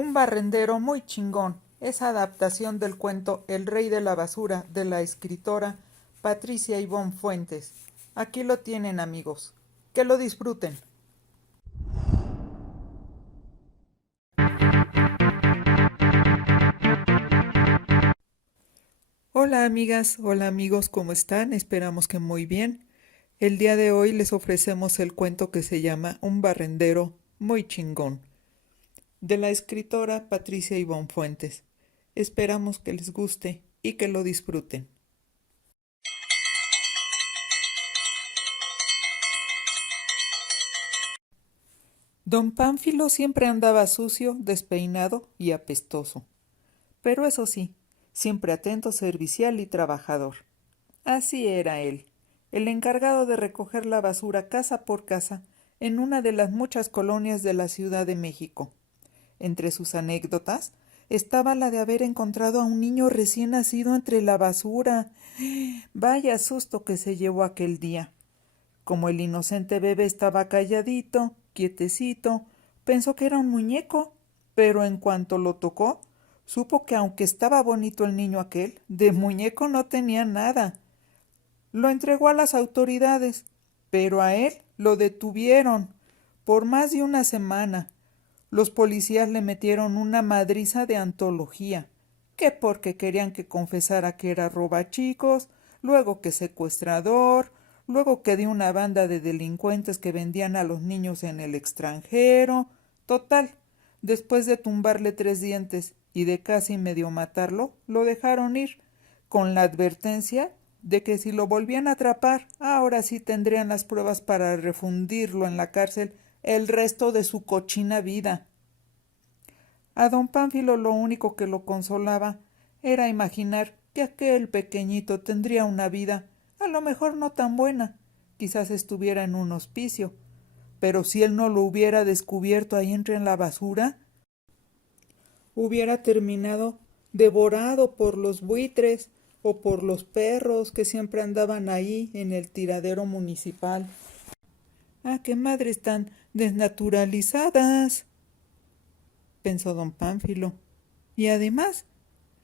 Un barrendero muy chingón. Es adaptación del cuento El rey de la basura de la escritora Patricia Ivonne Fuentes. Aquí lo tienen, amigos. Que lo disfruten. Hola amigas, hola amigos, ¿cómo están? Esperamos que muy bien. El día de hoy les ofrecemos el cuento que se llama Un barrendero muy chingón, de la escritora Patricia Ivonne Fuentes. Esperamos que les guste y que lo disfruten. Don Pánfilo siempre andaba sucio, despeinado y apestoso. Pero eso sí, siempre atento, servicial y trabajador. Así era él, el encargado de recoger la basura casa por casa en una de las muchas colonias de la Ciudad de México. Entre sus anécdotas estaba la de haber encontrado a un niño recién nacido entre la basura. Vaya susto que se llevó aquel día. Como el inocente bebé estaba calladito, quietecito, pensó que era un muñeco, pero en cuanto lo tocó, supo que aunque estaba bonito el niño aquel, de muñeco no tenía nada. Lo entregó a las autoridades, pero a él lo detuvieron por más de una semana. Los policías le metieron una madriza de antología, que porque querían que confesara que era robachicos, luego que secuestrador, luego que de una banda de delincuentes que vendían a los niños en el extranjero. Total, después de tumbarle 3 dientes y de casi medio matarlo, lo dejaron ir, con la advertencia de que si lo volvían a atrapar, ahora sí tendrían las pruebas para refundirlo en la cárcel el resto de su cochina vida. A don Pánfilo lo único que lo consolaba era imaginar que aquel pequeñito tendría una vida, a lo mejor no tan buena, quizás estuviera en un hospicio, pero si él no lo hubiera descubierto ahí entre la basura, hubiera terminado devorado por los buitres o por los perros que siempre andaban ahí en el tiradero municipal. ¡Ah, qué madres tan desnaturalizadas!, pensó don Pánfilo. Y además,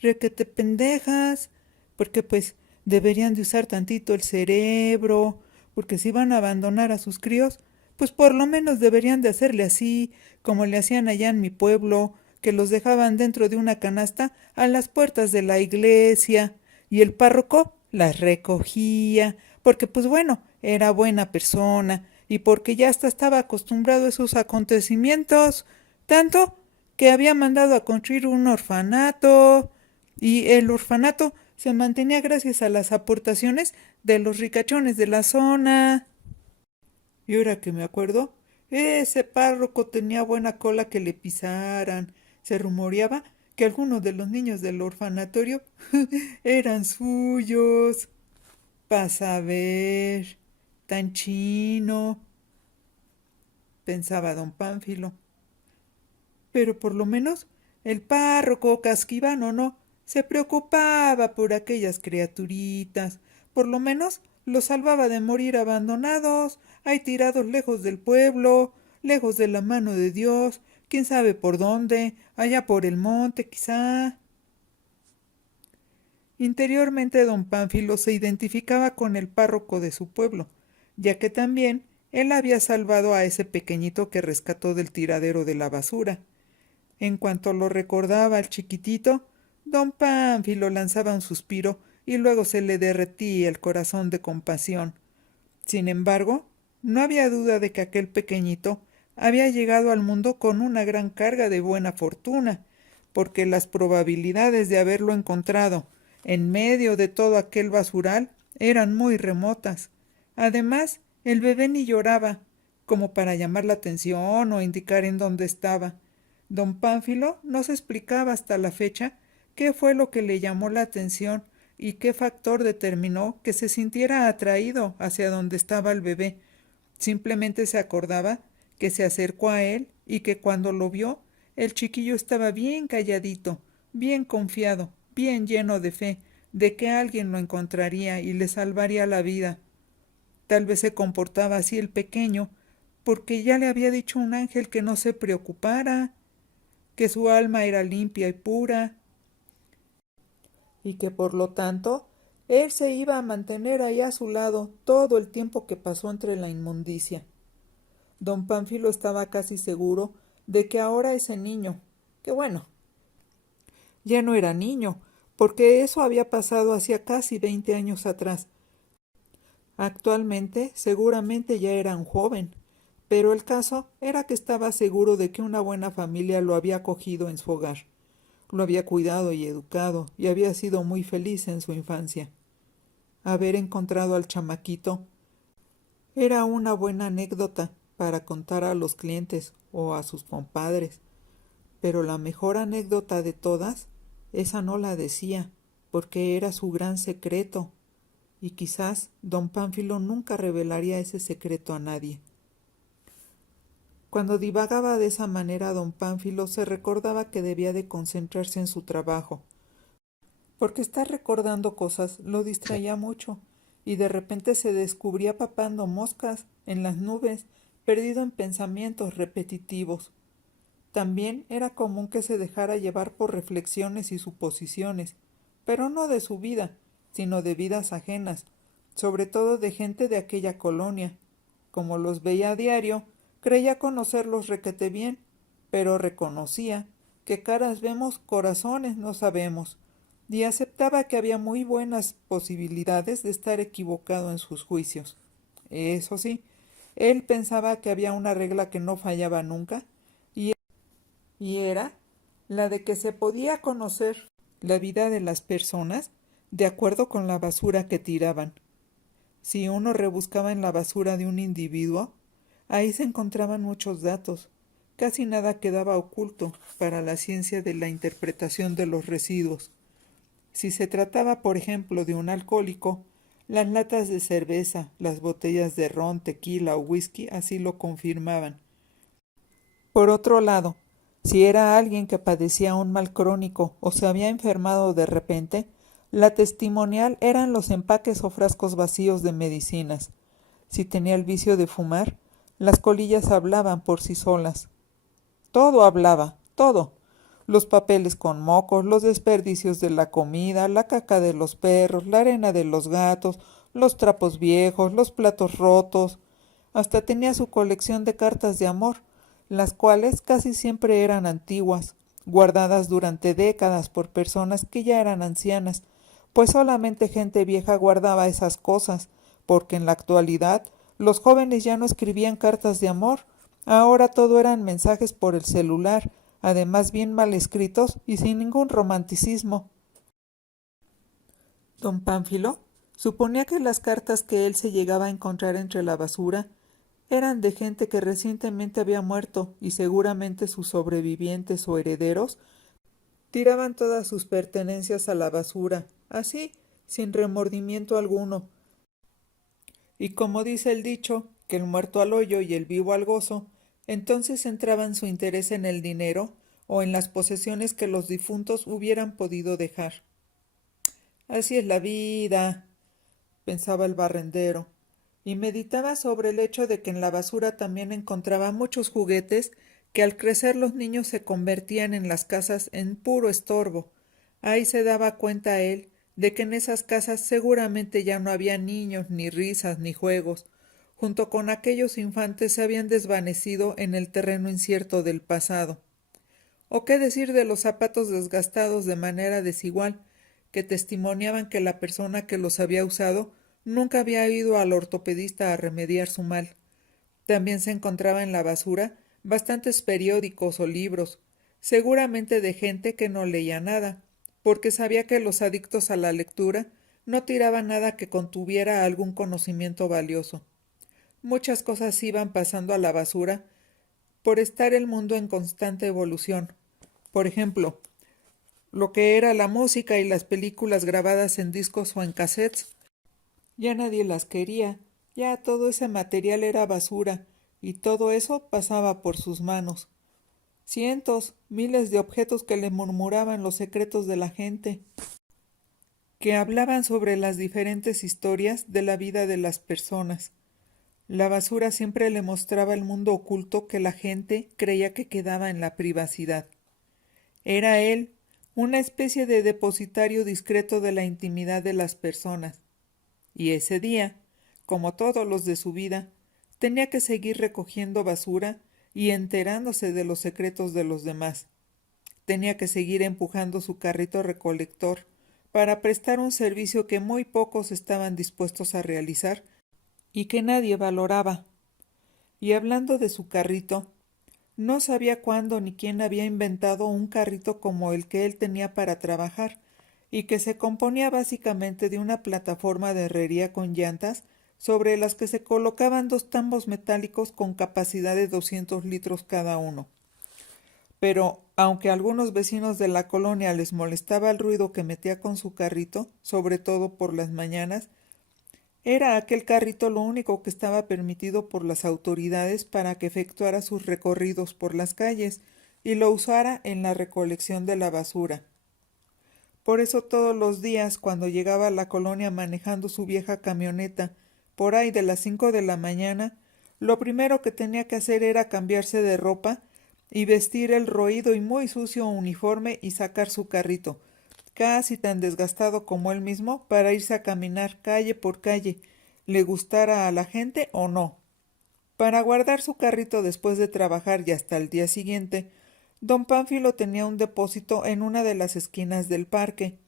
requete pendejas, porque pues deberían de usar tantito el cerebro, porque si van a abandonar a sus críos, pues por lo menos deberían de hacerle así, como le hacían allá en mi pueblo, que los dejaban dentro de una canasta a las puertas de la iglesia, y el párroco las recogía, porque pues bueno, era buena persona, y porque ya hasta estaba acostumbrado a esos acontecimientos, tanto que había mandado a construir un orfanato, y el orfanato se mantenía gracias a las aportaciones de los ricachones de la zona. Y ahora que me acuerdo, ese párroco tenía buena cola que le pisaran. Se rumoreaba que algunos de los niños del orfanatorio eran suyos. Pasa a ver, tan chino, pensaba don Pánfilo. Pero por lo menos el párroco, casquivano no, se preocupaba por aquellas criaturitas. Por lo menos los salvaba de morir abandonados, ahí tirados lejos del pueblo, lejos de la mano de Dios, quién sabe por dónde, allá por el monte quizá. Interiormente don Pánfilo se identificaba con el párroco de su pueblo, ya que también él había salvado a ese pequeñito que rescató del tiradero de la basura. En cuanto lo recordaba al chiquitito, don Pánfilo lanzaba un suspiro y luego se le derretía el corazón de compasión. Sin embargo, no había duda de que aquel pequeñito había llegado al mundo con una gran carga de buena fortuna, porque las probabilidades de haberlo encontrado en medio de todo aquel basural eran muy remotas. Además, el bebé ni lloraba, como para llamar la atención o indicar en dónde estaba. Don Pánfilo no se explicaba hasta la fecha qué fue lo que le llamó la atención y qué factor determinó que se sintiera atraído hacia donde estaba el bebé. Simplemente se acordaba que se acercó a él y que cuando lo vio, el chiquillo estaba bien calladito, bien confiado, bien lleno de fe, de que alguien lo encontraría y le salvaría la vida. Tal vez se comportaba así el pequeño, porque ya le había dicho un ángel que no se preocupara. que su alma era limpia y pura, y que por lo tanto él se iba a mantener ahí a su lado todo el tiempo que pasó entre la inmundicia. Don Pánfilo estaba casi seguro de que ahora ese niño, que bueno, ya no era niño, porque eso había pasado hacía casi 20 años atrás. Actualmente seguramente ya era un joven, pero el caso era que estaba seguro de que una buena familia lo había acogido en su hogar, lo había cuidado y educado, y había sido muy feliz en su infancia. Haber encontrado al chamaquito era una buena anécdota para contar a los clientes o a sus compadres, pero la mejor anécdota de todas, esa no la decía, porque era su gran secreto, y quizás don Pánfilo nunca revelaría ese secreto a nadie. Cuando divagaba de esa manera don Pánfilo se recordaba que debía de concentrarse en su trabajo, porque estar recordando cosas lo distraía mucho, y de repente se descubría papando moscas en las nubes, perdido en pensamientos repetitivos. También era común que se dejara llevar por reflexiones y suposiciones, pero no de su vida, sino de vidas ajenas, sobre todo de gente de aquella colonia. Como los veía a diario, creía conocerlos requete bien, pero reconocía que caras vemos, corazones no sabemos, y aceptaba que había muy buenas posibilidades de estar equivocado en sus juicios. Eso sí, él pensaba que había una regla que no fallaba nunca, y era la de que se podía conocer la vida de las personas de acuerdo con la basura que tiraban. Si uno rebuscaba en la basura de un individuo, ahí se encontraban muchos datos. Casi nada quedaba oculto para la ciencia de la interpretación de los residuos. Si se trataba, por ejemplo, de un alcohólico, las latas de cerveza, las botellas de ron, tequila o whisky así lo confirmaban. Por otro lado, si era alguien que padecía un mal crónico o se había enfermado de repente, la testimonial eran los empaques o frascos vacíos de medicinas. Si tenía el vicio de fumar, las colillas hablaban por sí solas. Todo hablaba, todo. Los papeles con mocos, los desperdicios de la comida, la caca de los perros, la arena de los gatos, los trapos viejos, los platos rotos. Hasta tenía su colección de cartas de amor, las cuales casi siempre eran antiguas, guardadas durante décadas por personas que ya eran ancianas, pues solamente gente vieja guardaba esas cosas, porque en la actualidad los jóvenes ya no escribían cartas de amor, ahora todo eran mensajes por el celular, además bien mal escritos y sin ningún romanticismo. Don Pánfilo suponía que las cartas que él se llegaba a encontrar entre la basura eran de gente que recientemente había muerto y seguramente sus sobrevivientes o herederos tiraban todas sus pertenencias a la basura, así, sin remordimiento alguno. Y como dice el dicho, que el muerto al hoyo y el vivo al gozo, entonces entraban su interés en el dinero o en las posesiones que los difuntos hubieran podido dejar. Así es la vida, pensaba el barrendero, y meditaba sobre el hecho de que en la basura también encontraba muchos juguetes que al crecer los niños se convertían en las casas en puro estorbo. Ahí se daba cuenta él de que en esas casas seguramente ya no había niños, ni risas, ni juegos. Junto con aquellos infantes se habían desvanecido en el terreno incierto del pasado. ¿O qué decir de los zapatos desgastados de manera desigual, que testimoniaban que la persona que los había usado nunca había ido al ortopedista a remediar su mal? También se encontraba en la basura bastantes periódicos o libros, seguramente de gente que no leía nada, porque sabía que los adictos a la lectura no tiraban nada que contuviera algún conocimiento valioso. Muchas cosas iban pasando a la basura por estar el mundo en constante evolución. Por ejemplo, lo que era la música y las películas grabadas en discos o en cassettes, ya nadie las quería, ya todo ese material era basura, y todo eso pasaba por sus manos. Cientos, miles de objetos que le murmuraban los secretos de la gente, que hablaban sobre las diferentes historias de la vida de las personas. La basura siempre le mostraba el mundo oculto que la gente creía que quedaba en la privacidad. Era él, una especie de depositario discreto de la intimidad de las personas. Y ese día, como todos los de su vida, tenía que seguir recogiendo basura y enterándose de los secretos de los demás. Tenía que seguir empujando su carrito recolector para prestar un servicio que muy pocos estaban dispuestos a realizar y que nadie valoraba. Y hablando de su carrito, no sabía cuándo ni quién había inventado un carrito como el que él tenía para trabajar, y que se componía básicamente de una plataforma de herrería con llantas sobre las que se colocaban dos tambos metálicos con capacidad de 200 litros cada uno. Pero, aunque a algunos vecinos de la colonia les molestaba el ruido que metía con su carrito, sobre todo por las mañanas, era aquel carrito lo único que estaba permitido por las autoridades para que efectuara sus recorridos por las calles y lo usara en la recolección de la basura. Por eso todos los días, cuando llegaba a la colonia manejando su vieja camioneta, por ahí de las 5 de la mañana, lo primero que tenía que hacer era cambiarse de ropa y vestir el roído y muy sucio uniforme y sacar su carrito, casi tan desgastado como él mismo, para irse a caminar calle por calle, le gustara a la gente o no. Para guardar su carrito después de trabajar y hasta el día siguiente, don Pánfilo tenía un depósito en una de las esquinas del parque.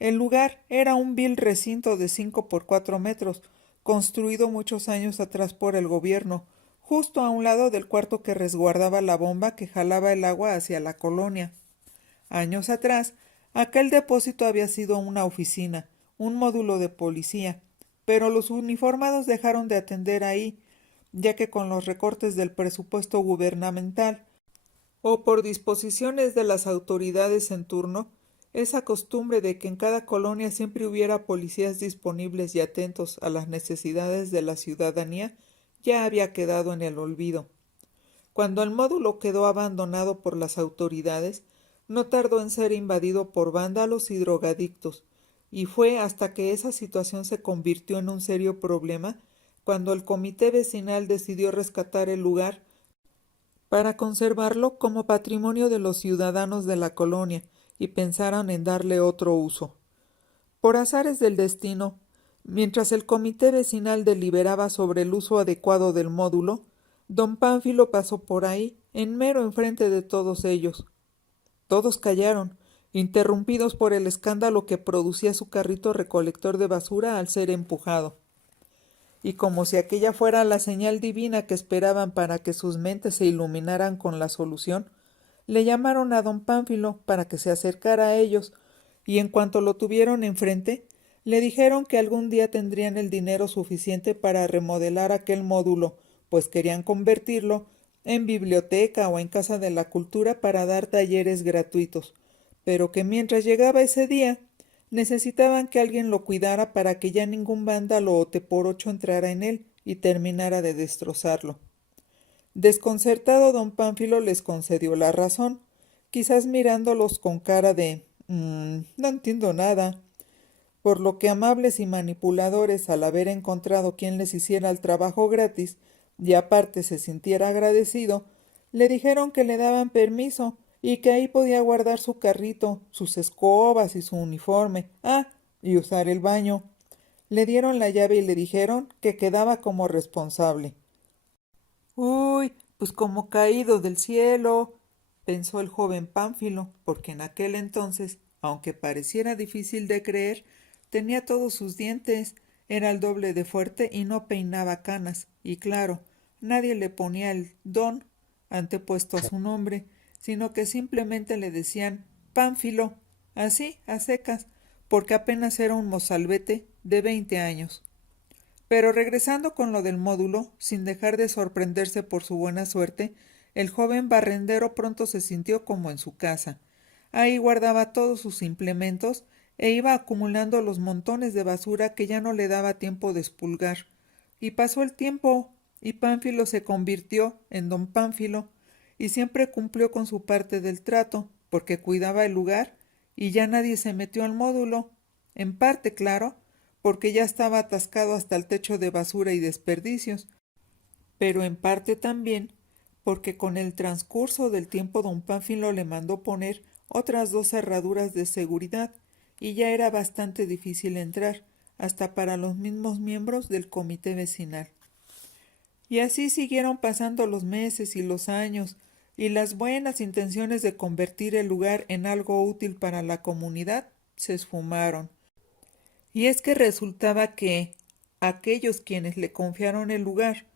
El lugar era un vil recinto de 5 por 4 metros, construido muchos años atrás por el gobierno, justo a un lado del cuarto que resguardaba la bomba que jalaba el agua hacia la colonia. Años atrás, aquel depósito había sido una oficina, un módulo de policía, pero los uniformados dejaron de atender ahí, ya que con los recortes del presupuesto gubernamental o por disposiciones de las autoridades en turno, esa costumbre de que en cada colonia siempre hubiera policías disponibles y atentos a las necesidades de la ciudadanía ya había quedado en el olvido. Cuando el módulo quedó abandonado por las autoridades, no tardó en ser invadido por vándalos y drogadictos, y fue hasta que esa situación se convirtió en un serio problema cuando el comité vecinal decidió rescatar el lugar para conservarlo como patrimonio de los ciudadanos de la colonia y pensaron en darle otro uso. Por azares del destino, mientras el comité vecinal deliberaba sobre el uso adecuado del módulo, don Pánfilo pasó por ahí, en mero enfrente de todos ellos. Todos callaron, interrumpidos por el escándalo que producía su carrito recolector de basura al ser empujado. Y como si aquella fuera la señal divina que esperaban para que sus mentes se iluminaran con la solución, le llamaron a don Pánfilo para que se acercara a ellos, y en cuanto lo tuvieron enfrente, le dijeron que algún día tendrían el dinero suficiente para remodelar aquel módulo, pues querían convertirlo en biblioteca o en casa de la cultura para dar talleres gratuitos, pero que mientras llegaba ese día, necesitaban que alguien lo cuidara para que ya ningún vándalo o teporocho entrara en él y terminara de destrozarlo. Desconcertado, don Pánfilo les concedió la razón, quizás mirándolos con cara de no entiendo nada, por lo que amables y manipuladores, al haber encontrado quien les hiciera el trabajo gratis, y aparte se sintiera agradecido, le dijeron que le daban permiso y que ahí podía guardar su carrito, sus escobas y su uniforme, y usar el baño. Le dieron la llave y le dijeron que quedaba como responsable. Uy, pues como caído del cielo, pensó el joven Pánfilo, porque en aquel entonces, aunque pareciera difícil de creer, tenía todos sus dientes, era el doble de fuerte y no peinaba canas, y claro, nadie le ponía el don antepuesto a su nombre, sino que simplemente le decían Pánfilo, así, a secas, porque apenas era un mozalbete de 20 años. Pero regresando con lo del módulo, sin dejar de sorprenderse por su buena suerte, el joven barrendero pronto se sintió como en su casa. Ahí guardaba todos sus implementos e iba acumulando los montones de basura que ya no le daba tiempo de expulgar. Y pasó el tiempo, y Pánfilo se convirtió en don Pánfilo, y siempre cumplió con su parte del trato, porque cuidaba el lugar, y ya nadie se metió al módulo. En parte, claro, porque ya estaba atascado hasta el techo de basura y desperdicios, pero en parte también porque con el transcurso del tiempo don Pánfilo le mandó poner otras 2 cerraduras de seguridad, y ya era bastante difícil entrar, hasta para los mismos miembros del comité vecinal. Y así siguieron pasando los meses y los años, y las buenas intenciones de convertir el lugar en algo útil para la comunidad se esfumaron. Y es que resultaba que aquellos quienes le confiaron el lugar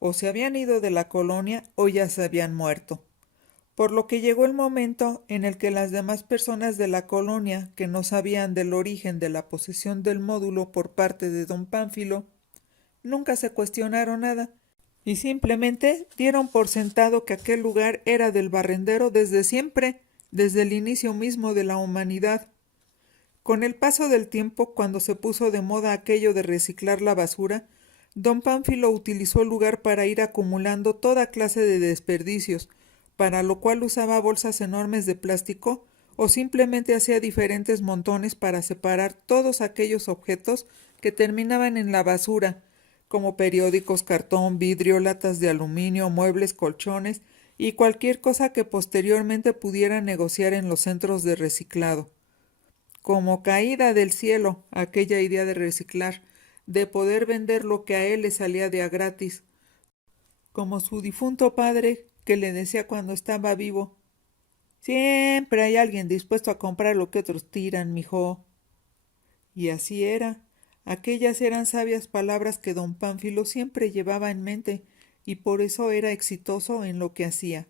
o se habían ido de la colonia o ya se habían muerto, por lo que llegó el momento en el que las demás personas de la colonia que no sabían del origen de la posesión del módulo por parte de don Pánfilo nunca se cuestionaron nada y simplemente dieron por sentado que aquel lugar era del barrendero desde siempre, desde el inicio mismo de la humanidad. Con el paso del tiempo, cuando se puso de moda aquello de reciclar la basura, don Pánfilo utilizó el lugar para ir acumulando toda clase de desperdicios, para lo cual usaba bolsas enormes de plástico o simplemente hacía diferentes montones para separar todos aquellos objetos que terminaban en la basura, como periódicos, cartón, vidrio, latas de aluminio, muebles, colchones y cualquier cosa que posteriormente pudiera negociar en los centros de reciclado. Como caída del cielo aquella idea de reciclar, de poder vender lo que a él le salía de a gratis, como su difunto padre que le decía cuando estaba vivo: siempre hay alguien dispuesto a comprar lo que otros tiran, mijo. Y así era. Aquellas eran sabias palabras que don Pánfilo siempre llevaba en mente, y por eso era exitoso en lo que hacía.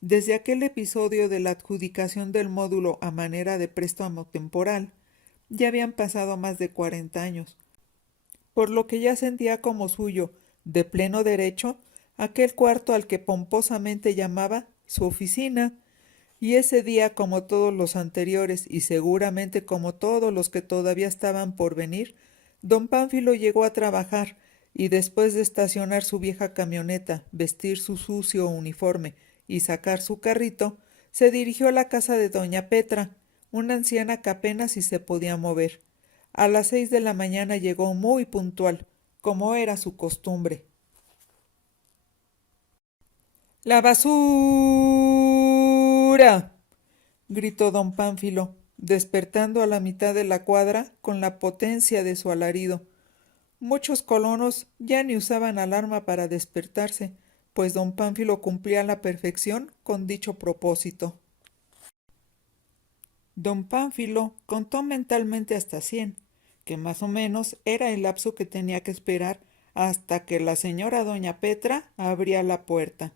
Desde aquel episodio de la adjudicación del módulo a manera de préstamo temporal, ya habían pasado más de 40 años, por lo que ya sentía como suyo, de pleno derecho, aquel cuarto al que pomposamente llamaba su oficina, y ese día, como todos los anteriores, y seguramente como todos los que todavía estaban por venir, don Pánfilo llegó a trabajar, y después de estacionar su vieja camioneta, vestir su sucio uniforme y sacar su carrito, se dirigió a la casa de doña Petra, una anciana que apenas si se podía mover. A las 6 de la mañana llegó muy puntual, como era su costumbre. ¡La basura!, gritó don Pánfilo, despertando a la mitad de la cuadra con la potencia de su alarido. Muchos colonos ya ni usaban alarma para despertarse, pues don Pánfilo cumplía a la perfección con dicho propósito. Don Pánfilo contó mentalmente hasta 100, que más o menos era el lapso que tenía que esperar hasta que la señora doña Petra abría la puerta.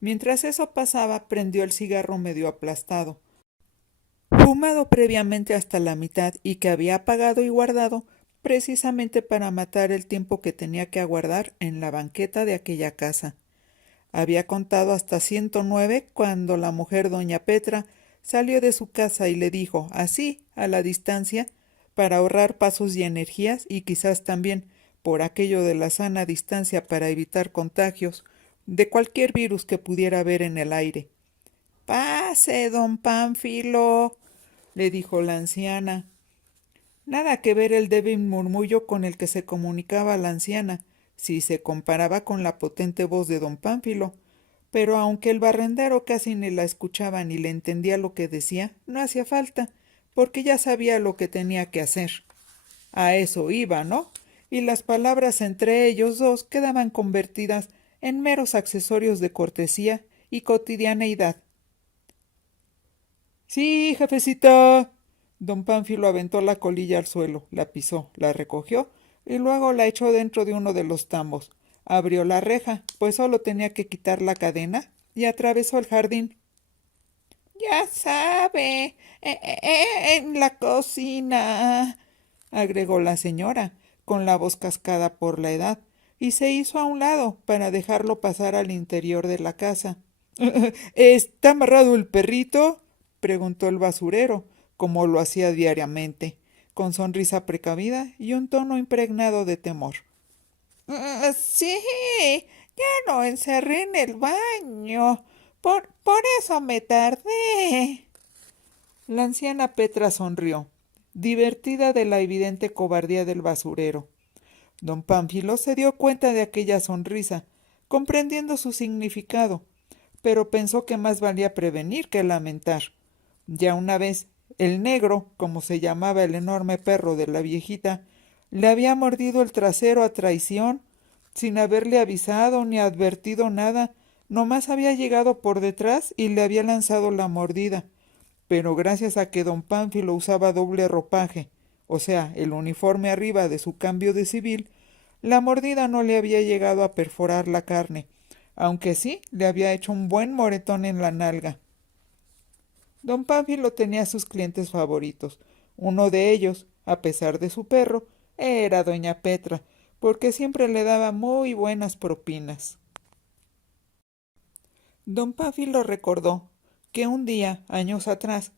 Mientras eso pasaba, prendió el cigarro medio aplastado, fumado previamente hasta la mitad y que había apagado y guardado precisamente para matar el tiempo que tenía que aguardar en la banqueta de aquella casa. Había contado hasta 109 cuando la mujer doña Petra salió de su casa y le dijo, así, a la distancia, para ahorrar pasos y energías y quizás también por aquello de la sana distancia para evitar contagios de cualquier virus que pudiera haber en el aire. «Pase, don Pánfilo», le dijo la anciana. Nada que ver el débil murmullo con el que se comunicaba la anciana, si se comparaba con la potente voz de don Pánfilo, pero aunque el barrendero casi ni la escuchaba ni le entendía lo que decía, no hacía falta, porque ya sabía lo que tenía que hacer. A eso iba, ¿no? Y las palabras entre ellos dos quedaban convertidas en meros accesorios de cortesía y cotidianeidad. «Sí, jefecita». Don Pánfilo aventó la colilla al suelo, la pisó, la recogió y luego la echó dentro de uno de los tambos. Abrió la reja, pues solo tenía que quitar la cadena, y atravesó el jardín. «Ya sabe, en la cocina», agregó la señora, con la voz cascada por la edad, y se hizo a un lado para dejarlo pasar al interior de la casa. «¿Está amarrado el perrito?», preguntó el basurero, como lo hacía diariamente, con sonrisa precavida y un tono impregnado de temor. «Sí, ya lo encerré en el baño. Por eso me tardé». La anciana Petra sonrió, divertida de la evidente cobardía del basurero. Don Pánfilo se dio cuenta de aquella sonrisa, comprendiendo su significado, pero pensó que más valía prevenir que lamentar. Ya una vez, el negro, como se llamaba el enorme perro de la viejita, le había mordido el trasero a traición, sin haberle avisado ni advertido nada, nomás había llegado por detrás y le había lanzado la mordida. Pero gracias a que don Pánfilo usaba doble ropaje, o sea, el uniforme arriba de su cambio de civil, la mordida no le había llegado a perforar la carne, aunque sí le había hecho un buen moretón en la nalga. Don Pánfilo tenía sus clientes favoritos. Uno de ellos, a pesar de su perro, era doña Petra, porque siempre le daba muy buenas propinas. Don Pánfilo recordó que un día, años atrás,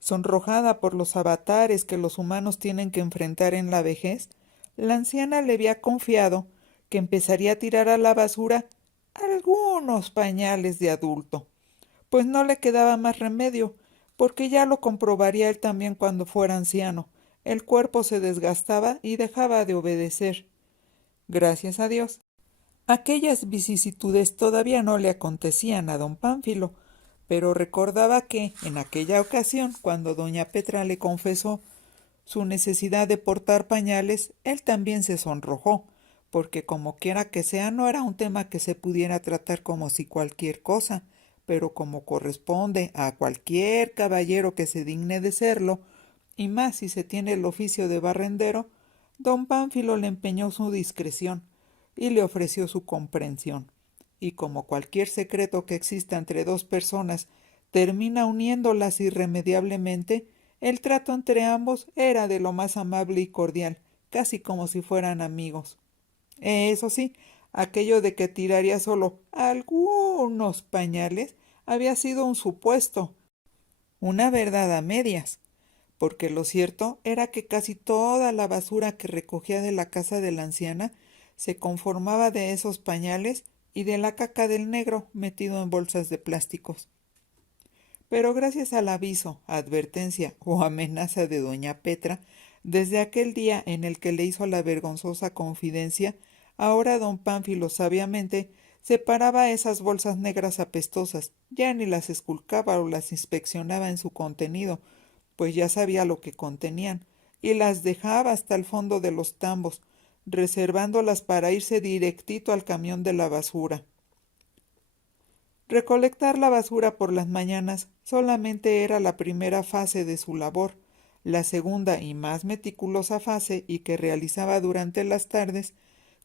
sonrojada por los avatares que los humanos tienen que enfrentar en la vejez, la anciana le había confiado que empezaría a tirar a la basura algunos pañales de adulto, pues no le quedaba más remedio, porque ya lo comprobaría él también cuando fuera anciano. El cuerpo se desgastaba y dejaba de obedecer. Gracias a Dios, aquellas vicisitudes todavía no le acontecían a don Pánfilo, pero recordaba que, en aquella ocasión, cuando doña Petra le confesó su necesidad de portar pañales, él también se sonrojó, porque como quiera que sea, no era un tema que se pudiera tratar como si cualquier cosa, pero como corresponde a cualquier caballero que se digne de serlo, y más si se tiene el oficio de barrendero, don Pánfilo le empeñó su discreción y le ofreció su comprensión. Y como cualquier secreto que exista entre dos personas termina uniéndolas irremediablemente, el trato entre ambos era de lo más amable y cordial, casi como si fueran amigos. Eso sí, aquello de que tiraría solo algunos pañales había sido un supuesto, una verdad a medias, porque lo cierto era que casi toda la basura que recogía de la casa de la anciana se conformaba de esos pañales y de la caca del negro metido en bolsas de plásticos. Pero gracias al aviso, advertencia o amenaza de doña Petra, desde aquel día en el que le hizo la vergonzosa confidencia, ahora don Pánfilo sabiamente separaba esas bolsas negras apestosas, ya ni las esculcaba o las inspeccionaba en su contenido, pues ya sabía lo que contenían, y las dejaba hasta el fondo de los tambos, reservándolas para irse directito al camión de la basura. Recolectar la basura por las mañanas solamente era la primera fase de su labor. La segunda y más meticulosa fase, y que realizaba durante las tardes,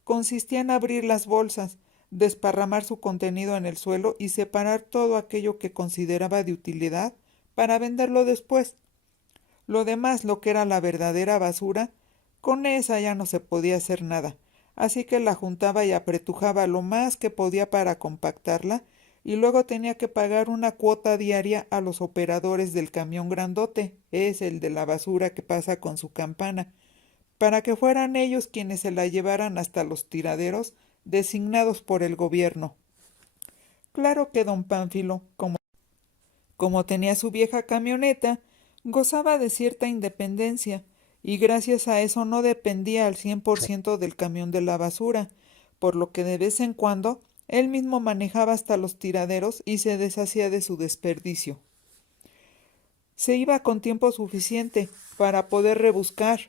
consistía en abrir las bolsas, desparramar su contenido en el suelo y separar todo aquello que consideraba de utilidad para venderlo después. Lo demás, lo que era la verdadera basura, con esa ya no se podía hacer nada, así que la juntaba y apretujaba lo más que podía para compactarla, y luego tenía que pagar una cuota diaria a los operadores del camión grandote, es el de la basura que pasa con su campana, para que fueran ellos quienes se la llevaran hasta los tiraderos designados por el gobierno. Claro que don Pánfilo, como tenía su vieja camioneta, gozaba de cierta independencia, y gracias a eso no dependía al 100% del camión de la basura, por lo que de vez en cuando él mismo manejaba hasta los tiraderos y se deshacía de su desperdicio. Se iba con tiempo suficiente para poder rebuscar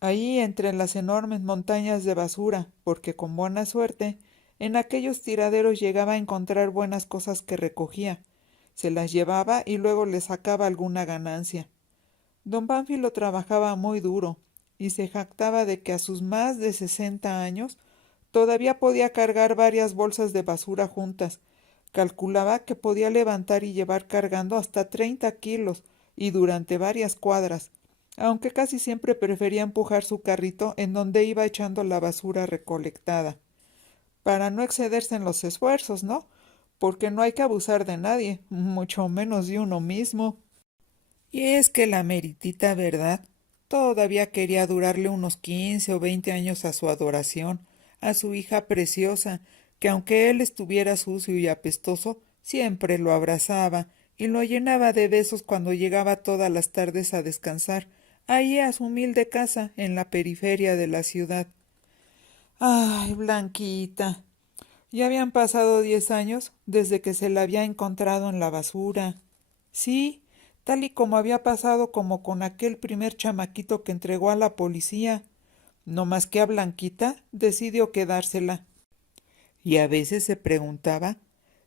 ahí entre las enormes montañas de basura, porque con buena suerte en aquellos tiraderos llegaba a encontrar buenas cosas que recogía. Se las llevaba y luego le sacaba alguna ganancia. Don Pánfilo trabajaba muy duro y se jactaba de que a sus más de 60 años todavía podía cargar varias bolsas de basura juntas. Calculaba que podía levantar y llevar cargando hasta 30 kilos y durante varias cuadras, aunque casi siempre prefería empujar su carrito en donde iba echando la basura recolectada, para no excederse en los esfuerzos, ¿no? Porque no hay que abusar de nadie, mucho menos de uno mismo. Y es que la meritita verdad todavía quería durarle unos 15 o 20 años a su adoración, a su hija preciosa, que aunque él estuviera sucio y apestoso, siempre lo abrazaba y lo llenaba de besos cuando llegaba todas las tardes a descansar, ahí a su humilde casa en la periferia de la ciudad. Ay, Blanquita, Ya habían pasado 10 años desde que se la había encontrado en la basura. Sí, tal y como había pasado como con aquel primer chamaquito que entregó a la policía. No más que a Blanquita decidió quedársela. Y a veces se preguntaba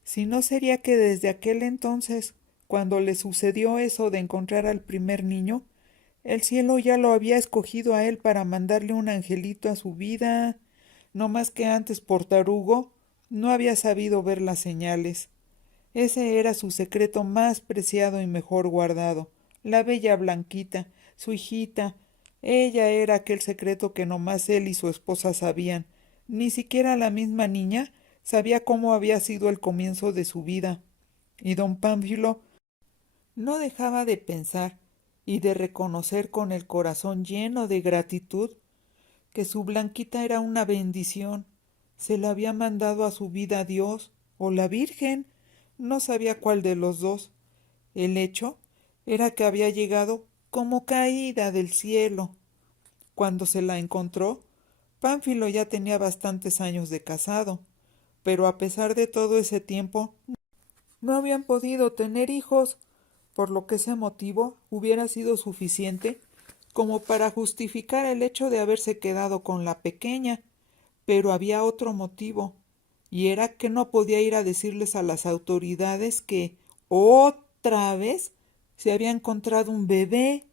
si no sería que desde aquel entonces, cuando le sucedió eso de encontrar al primer niño, el cielo ya lo había escogido a él para mandarle un angelito a su vida, no más que antes por tarugo no había sabido ver las señales. Ese era su secreto más preciado y mejor guardado, la bella Blanquita, su hijita. Ella era aquel secreto que nomás él y su esposa sabían. Ni siquiera la misma niña sabía cómo había sido el comienzo de su vida. Y don Pánfilo no dejaba de pensar y de reconocer con el corazón lleno de gratitud que su Blanquita era una bendición. Se la había mandado a su vida Dios o la Virgen, no sabía cuál de los dos. El hecho era que había llegado como caída del cielo. Cuando se la encontró, Pánfilo ya tenía bastantes años de casado, pero a pesar de todo ese tiempo no habían podido tener hijos, por lo que ese motivo hubiera sido suficiente como para justificar el hecho de haberse quedado con la pequeña. Pero había otro motivo, y era que no podía ir a decirles a las autoridades que otra vez se había encontrado un bebé,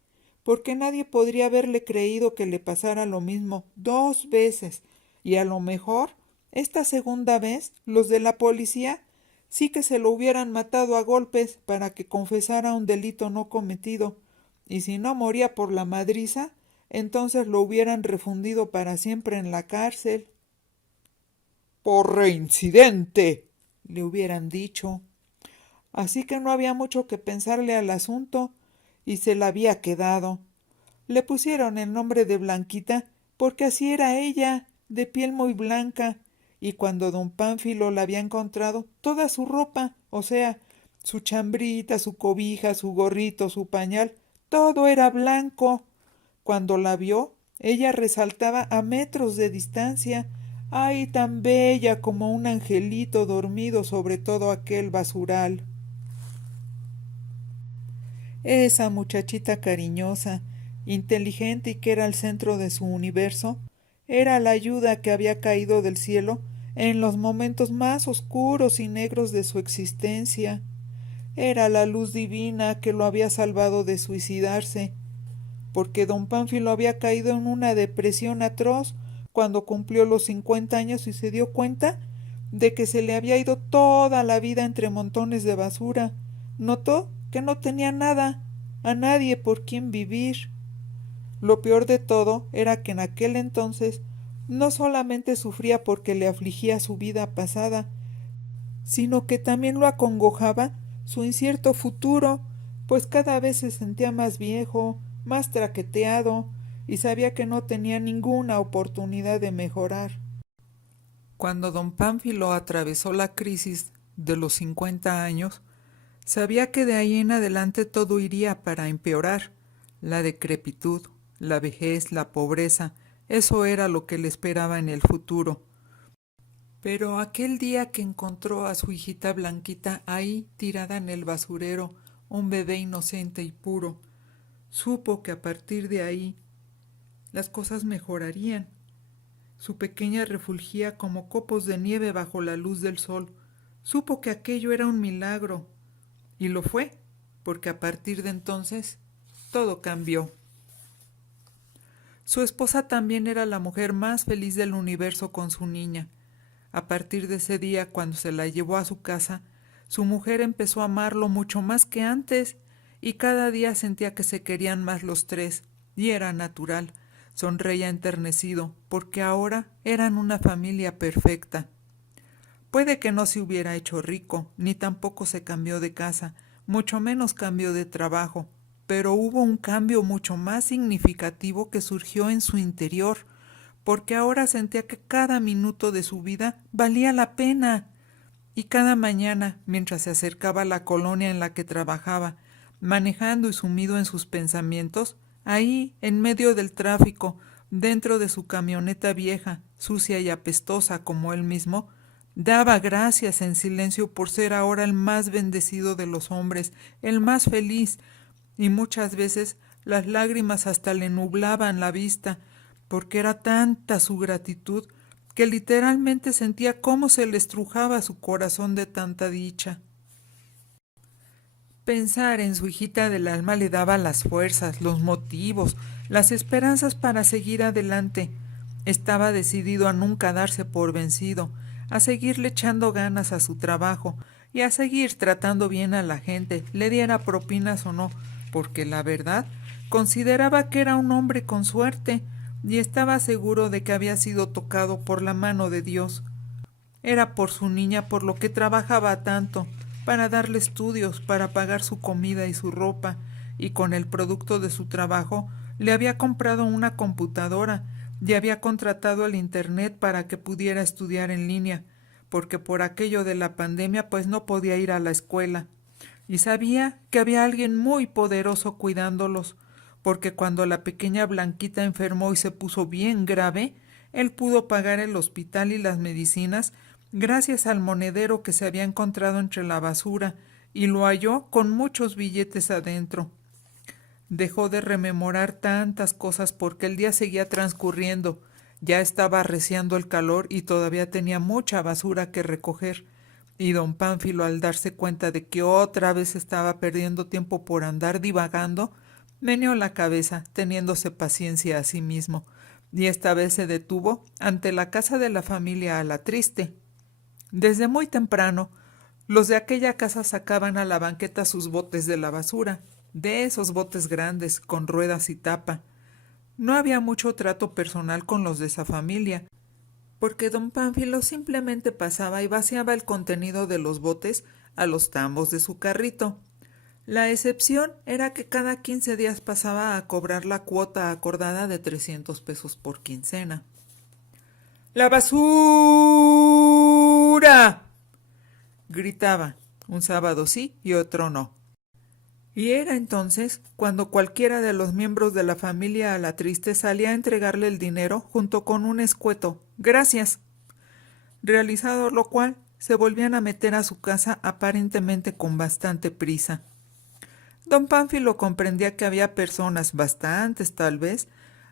porque nadie podría haberle creído que le pasara lo mismo 2 veces, y a lo mejor esta segunda vez los de la policía sí que se lo hubieran matado a golpes para que confesara un delito no cometido, y si no moría por la madriza, entonces lo hubieran refundido para siempre en la cárcel. Por reincidente, le hubieran dicho. Así que no había mucho que pensarle al asunto, y se la había quedado. Le pusieron el nombre de Blanquita porque así era ella, de piel muy blanca, y cuando don Pánfilo la había encontrado, toda su ropa, o sea, su chambrita, su cobija, su gorrito, su pañal, todo era blanco. Cuando la vio, ella resaltaba a metros de distancia, ay, tan bella como un angelito dormido sobre todo aquel basural. Esa muchachita cariñosa, inteligente y que era el centro de su universo, era la ayuda que había caído del cielo en los momentos más oscuros y negros de su existencia. Era la luz divina que lo había salvado de suicidarse, porque don Pánfilo había caído en una depresión atroz cuando cumplió los 50 años y se dio cuenta de que se le había ido toda la vida entre montones de basura. Notó que no tenía nada, a nadie por quien vivir. Lo peor de todo era que en aquel entonces no solamente sufría porque le afligía su vida pasada, sino que también lo acongojaba su incierto futuro, pues cada vez se sentía más viejo, más traqueteado, y sabía que no tenía ninguna oportunidad de mejorar. Cuando don Pánfilo atravesó la crisis de los 50 años, sabía que de ahí en adelante todo iría para empeorar. La decrepitud, la vejez, la pobreza, eso era lo que le esperaba en el futuro. Pero aquel día que encontró a su hijita Blanquita ahí tirada en el basurero, un bebé inocente y puro, supo que a partir de ahí las cosas mejorarían. Su pequeña refulgía como copos de nieve bajo la luz del sol. Supo que aquello era un milagro, y lo fue, porque a partir de entonces todo cambió. Su esposa también era la mujer más feliz del universo con su niña. A partir de ese día, cuando se la llevó a su casa, su mujer empezó a amarlo mucho más que antes, y cada día sentía que se querían más los tres, y era natural. Sonreía enternecido, porque ahora eran una familia perfecta. Puede que no se hubiera hecho rico, ni tampoco se cambió de casa, mucho menos cambió de trabajo, pero hubo un cambio mucho más significativo que surgió en su interior, porque ahora sentía que cada minuto de su vida valía la pena. Y cada mañana, mientras se acercaba a la colonia en la que trabajaba, manejando y sumido en sus pensamientos, ahí, en medio del tráfico, dentro de su camioneta vieja, sucia y apestosa como él mismo, Daba gracias en silencio por ser ahora el más bendecido de los hombres, el más feliz, y muchas veces las lágrimas hasta le nublaban la vista, porque era tanta su gratitud que literalmente sentía cómo se le estrujaba su corazón de tanta dicha. Pensar en su hijita del alma le daba las fuerzas, los motivos, las esperanzas para seguir adelante. Estaba decidido a nunca darse por vencido, a seguirle echando ganas a su trabajo y a seguir tratando bien a la gente, le diera propinas o no, porque la verdad consideraba que era un hombre con suerte y estaba seguro de que había sido tocado por la mano de Dios. Era por su niña por lo que trabajaba tanto, para darle estudios, para pagar su comida y su ropa, y con el producto de su trabajo le había comprado una computadora y había contratado el internet para que pudiera estudiar en línea, porque por aquello de la pandemia pues no podía ir a la escuela. Y sabía que había alguien muy poderoso cuidándolos, porque cuando la pequeña Blanquita enfermó y se puso bien grave, él pudo pagar el hospital y las medicinas gracias al monedero que se había encontrado entre la basura, y lo halló con muchos billetes adentro. Dejó de rememorar tantas cosas porque el día seguía transcurriendo. Ya estaba arreciando el calor y todavía tenía mucha basura que recoger. Y don Pánfilo, al darse cuenta de que otra vez estaba perdiendo tiempo por andar divagando, meneó la cabeza, teniéndose paciencia a sí mismo, y esta vez se detuvo ante la casa de la familia a la triste. Desde muy temprano, los de aquella casa sacaban a la banqueta sus botes de la basura, de esos botes grandes, con ruedas y tapa. No había mucho trato personal con los de esa familia, porque don Pánfilo simplemente pasaba y vaciaba el contenido de los botes a los tambos de su carrito. La excepción era que cada 15 días pasaba a cobrar la cuota acordada de 300 pesos por quincena. ¡La basura! Gritaba, un sábado sí y otro no. Y era entonces cuando cualquiera de los miembros de la familia a la triste salía a entregarle el dinero junto con un escueto. ¡Gracias! Realizado lo cual, se volvían a meter a su casa aparentemente con bastante prisa. Don Pánfilo comprendía que había personas, bastantes tal vez,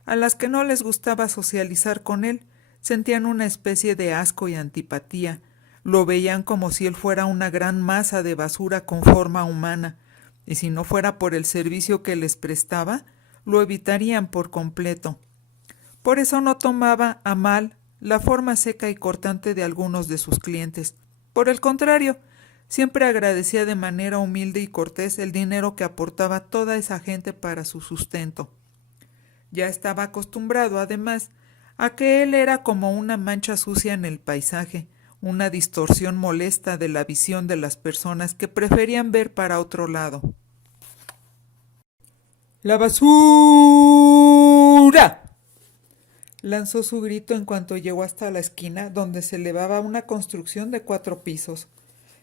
a las que no les gustaba socializar con él, sentían una especie de asco y antipatía, lo veían como si él fuera una gran masa de basura con forma humana, y si no fuera por el servicio que les prestaba, lo evitarían por completo. Por eso no tomaba a mal la forma seca y cortante de algunos de sus clientes. Por el contrario, siempre agradecía de manera humilde y cortés el dinero que aportaba toda esa gente para su sustento. Ya estaba acostumbrado, además, a que él era como una mancha sucia en el paisaje, una distorsión molesta de la visión de las personas que preferían ver para otro lado. ¡La basura! Lanzó su grito en cuanto llegó hasta la esquina donde se elevaba una construcción de 4 pisos.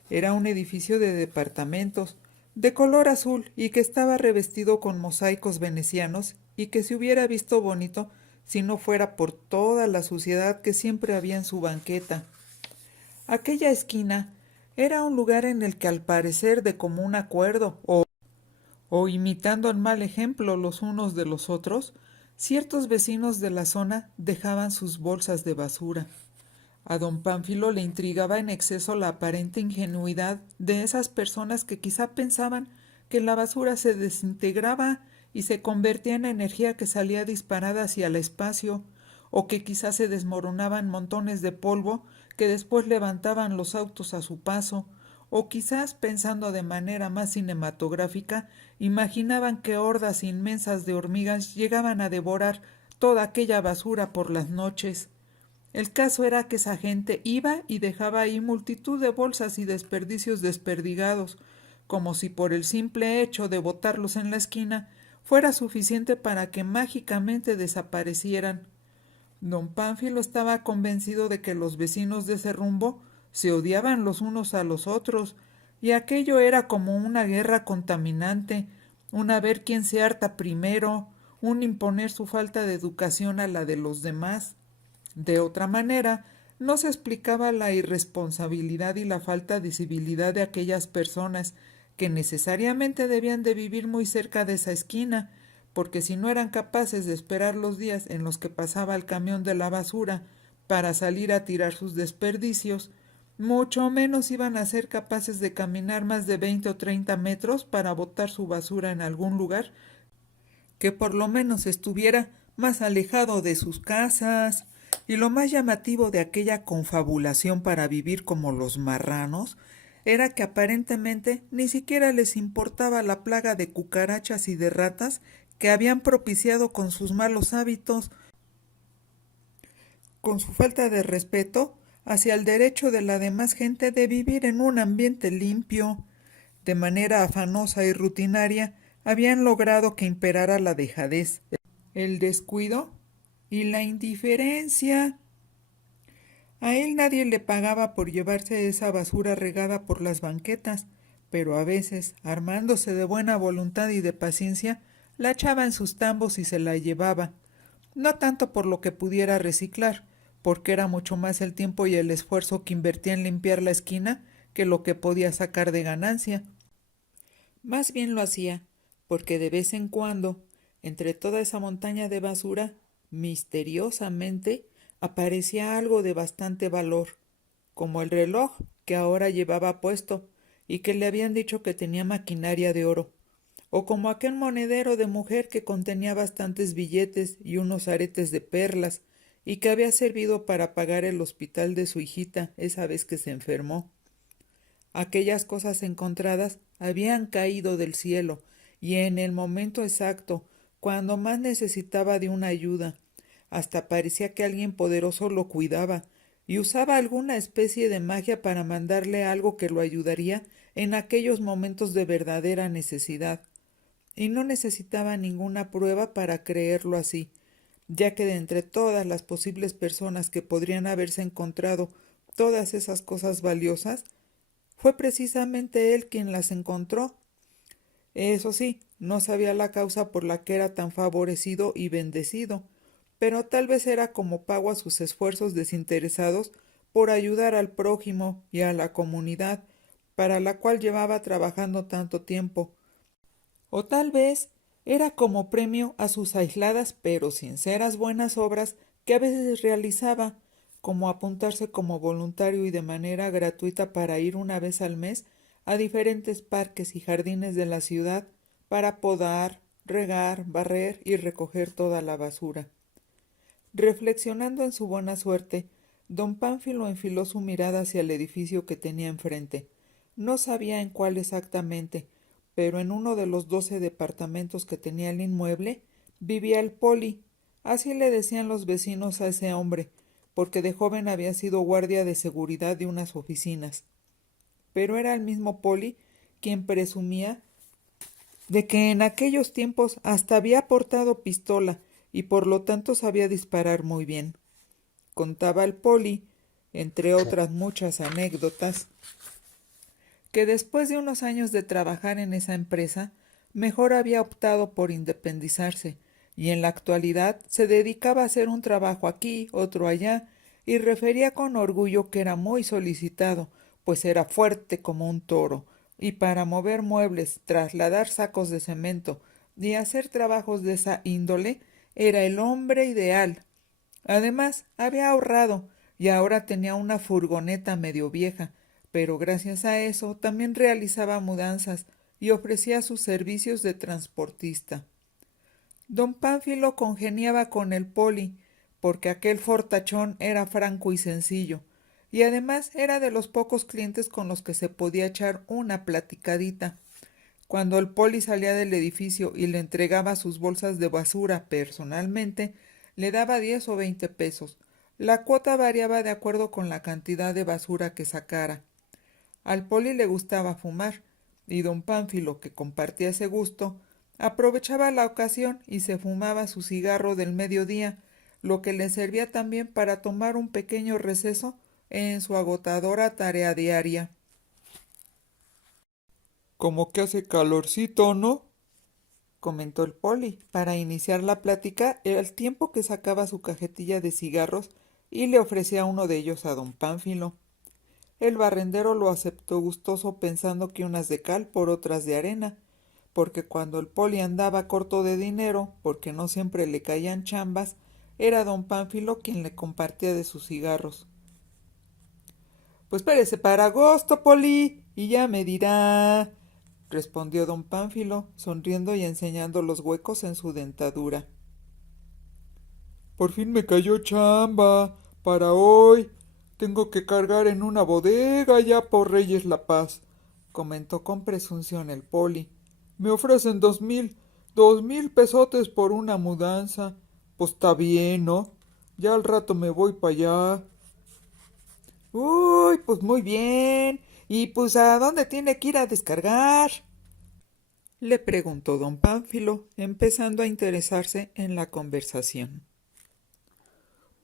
Era un edificio de departamentos, de color azul y que estaba revestido con mosaicos venecianos y que se hubiera visto bonito si no fuera por toda la suciedad que siempre había en su banqueta. Aquella esquina era un lugar en el que al parecer de común acuerdo o imitando el mal ejemplo los unos de los otros, ciertos vecinos de la zona dejaban sus bolsas de basura. A don Pánfilo le intrigaba en exceso la aparente ingenuidad de esas personas que quizá pensaban que la basura se desintegraba y se convertía en energía que salía disparada hacia el espacio, o que quizá se desmoronaban montones de polvo que después levantaban los autos a su paso, o quizás, pensando de manera más cinematográfica, imaginaban que hordas inmensas de hormigas llegaban a devorar toda aquella basura por las noches. El caso era que esa gente iba y dejaba ahí multitud de bolsas y desperdicios desperdigados, como si por el simple hecho de botarlos en la esquina fuera suficiente para que mágicamente desaparecieran. Don Pánfilo estaba convencido de que los vecinos de ese rumbo se odiaban los unos a los otros, y aquello era como una guerra contaminante, un a ver quién se harta primero, un imponer su falta de educación a la de los demás. De otra manera, No se explicaba la irresponsabilidad y la falta de civilidad de aquellas personas que necesariamente debían de vivir muy cerca de esa esquina, porque si no eran capaces de esperar los días en los que pasaba el camión de la basura para salir a tirar sus desperdicios, mucho menos iban a ser capaces de caminar más de 20 o 30 metros para botar su basura en algún lugar que por lo menos estuviera más alejado de sus casas. Y lo más llamativo de aquella confabulación para vivir como los marranos era que aparentemente ni siquiera les importaba la plaga de cucarachas y de ratas que habían propiciado con sus malos hábitos, con su falta de respeto hacia el derecho de la demás gente de vivir en un ambiente limpio. De manera afanosa y rutinaria, habían logrado que imperara la dejadez, el descuido y la indiferencia. A él nadie le pagaba por llevarse esa basura regada por las banquetas, pero a veces, armándose de buena voluntad y de paciencia, la echaba en sus tambos y se la llevaba, no tanto por lo que pudiera reciclar, porque era mucho más el tiempo y el esfuerzo que invertía en limpiar la esquina que lo que podía sacar de ganancia. Más bien lo hacía porque de vez en cuando, entre toda esa montaña de basura, misteriosamente aparecía algo de bastante valor, como el reloj que ahora llevaba puesto y que le habían dicho que tenía maquinaria de oro, o como aquel monedero de mujer que contenía bastantes billetes y unos aretes de perlas y que había servido para pagar el hospital de su hijita esa vez que se enfermó. Aquellas cosas encontradas habían caído del cielo y en el momento exacto, cuando más necesitaba de una ayuda, hasta parecía que alguien poderoso lo cuidaba y usaba alguna especie de magia para mandarle algo que lo ayudaría en aquellos momentos de verdadera necesidad. Y no necesitaba ninguna prueba para creerlo así, ya que de entre todas las posibles personas que podrían haberse encontrado todas esas cosas valiosas, fue precisamente él quien las encontró. Eso sí, no sabía la causa por la que era tan favorecido y bendecido, pero tal vez era como pago a sus esfuerzos desinteresados por ayudar al prójimo y a la comunidad para la cual llevaba trabajando tanto tiempo. O tal vez era como premio a sus aisladas pero sinceras buenas obras que a veces realizaba, como apuntarse como voluntario y de manera gratuita para ir una vez al mes a diferentes parques y jardines de la ciudad para podar, regar, barrer y recoger toda la basura. Reflexionando en su buena suerte, don Pánfilo enfiló su mirada hacia el edificio que tenía enfrente. No sabía en cuál exactamente, pero en uno de los 12 departamentos que tenía el inmueble vivía el Poli. Así le decían los vecinos a ese hombre, porque de joven había sido guardia de seguridad de unas oficinas. Pero era el mismo Poli quien presumía de que en aquellos tiempos hasta había portado pistola y por lo tanto sabía disparar muy bien. Contaba el Poli, entre otras muchas anécdotas, que después de unos años de trabajar en esa empresa, mejor había optado por independizarse, y en la actualidad se dedicaba a hacer un trabajo aquí, otro allá, y refería con orgullo que era muy solicitado, pues era fuerte como un toro, y para mover muebles, trasladar sacos de cemento y hacer trabajos de esa índole, era el hombre ideal. Además, había ahorrado y ahora tenía una furgoneta medio vieja, pero gracias a eso también realizaba mudanzas y ofrecía sus servicios de transportista. Don Pánfilo congeniaba con el Poli, porque aquel fortachón era franco y sencillo, y además era de los pocos clientes con los que se podía echar una platicadita. Cuando el Poli salía del edificio y le entregaba sus bolsas de basura personalmente, le daba 10 o 20 pesos. La cuota variaba de acuerdo con la cantidad de basura que sacara. Al Poli le gustaba fumar, y don Pánfilo, que compartía ese gusto, aprovechaba la ocasión y se fumaba su cigarro del mediodía, lo que le servía también para tomar un pequeño receso en su agotadora tarea diaria. Como que hace calorcito, ¿no? Comentó el Poli, para iniciar la plática al tiempo que sacaba su cajetilla de cigarros y le ofrecía uno de ellos a don Pánfilo. El barrendero lo aceptó gustoso pensando que unas de cal por otras de arena, porque cuando el poli andaba corto de dinero, porque no siempre le caían chambas, era don Pánfilo quien le compartía de sus cigarros. Pues espérese para agosto, poli, y ya me dirá, respondió don Pánfilo, sonriendo y enseñando los huecos en su dentadura. Por fin me cayó chamba. Para hoy. Tengo que cargar en una bodega ya por Reyes La Paz, comentó con presunción el poli. Me ofrecen 2,000 pesotes por una mudanza. Pues está bien, ¿no? Ya al rato me voy para allá. Uy, pues muy bien. ¿Y pues a dónde tiene que ir a descargar? Le preguntó don Pánfilo, empezando a interesarse en la conversación.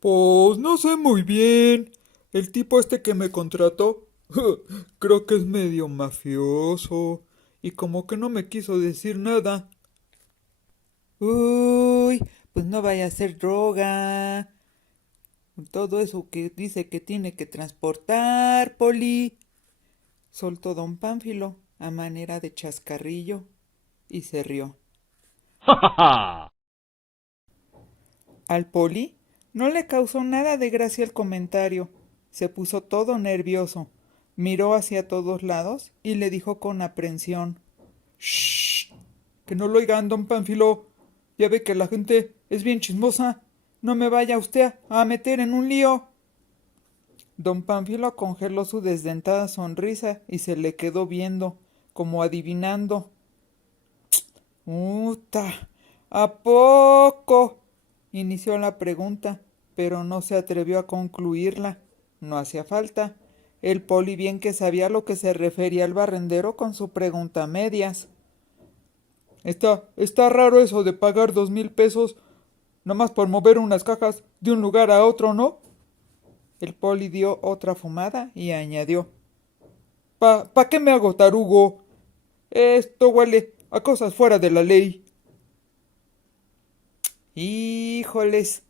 Pues no sé muy bien. El tipo este que me contrató, creo que es medio mafioso. Y como que no me quiso decir nada. Uy, pues no vaya a ser droga. Todo eso que dice que tiene que transportar, Poli. Soltó don Pánfilo a manera de chascarrillo y se rió. Al Poli no le causó nada de gracia el comentario. Se puso todo nervioso, miró hacia todos lados y le dijo con aprensión: «Shh, que no lo oigan, don Pánfilo. Ya ve que la gente es bien chismosa. No me vaya usted a meter en un lío». Don Pánfilo congeló su desdentada sonrisa y se le quedó viendo, como adivinando. «Uta, ¿a poco?», inició la pregunta, pero no se atrevió a concluirla. No hacía falta. El poli bien que sabía lo que se refería al barrendero con su pregunta a medias. Está raro eso de pagar 2,000 pesos nomás por mover unas cajas de un lugar a otro, ¿no? El poli dio otra fumada y añadió: ¿Pa qué me hago tarugo? Esto huele a cosas fuera de la ley. ¡Híjoles!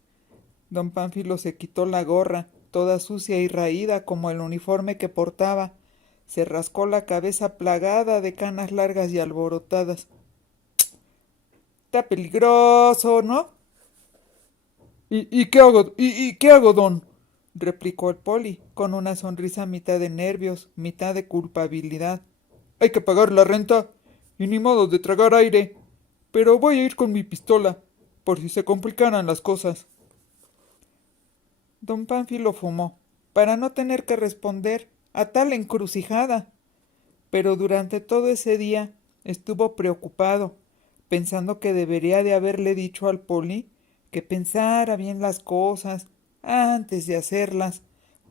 Don Pánfilo se quitó la gorra, toda sucia y raída como el uniforme que portaba. Se rascó la cabeza plagada de canas largas y alborotadas. Está peligroso, ¿no? ¿Y qué hago? ¿Y qué hago, don? Replicó el poli, con una sonrisa mitad de nervios, mitad de culpabilidad. Hay que pagar la renta, y ni modo de tragar aire. Pero voy a ir con mi pistola, por si se complicaran las cosas. Don Pánfilo fumó, para no tener que responder a tal encrucijada. Pero durante todo ese día estuvo preocupado, pensando que debería de haberle dicho al poli que pensara bien las cosas antes de hacerlas,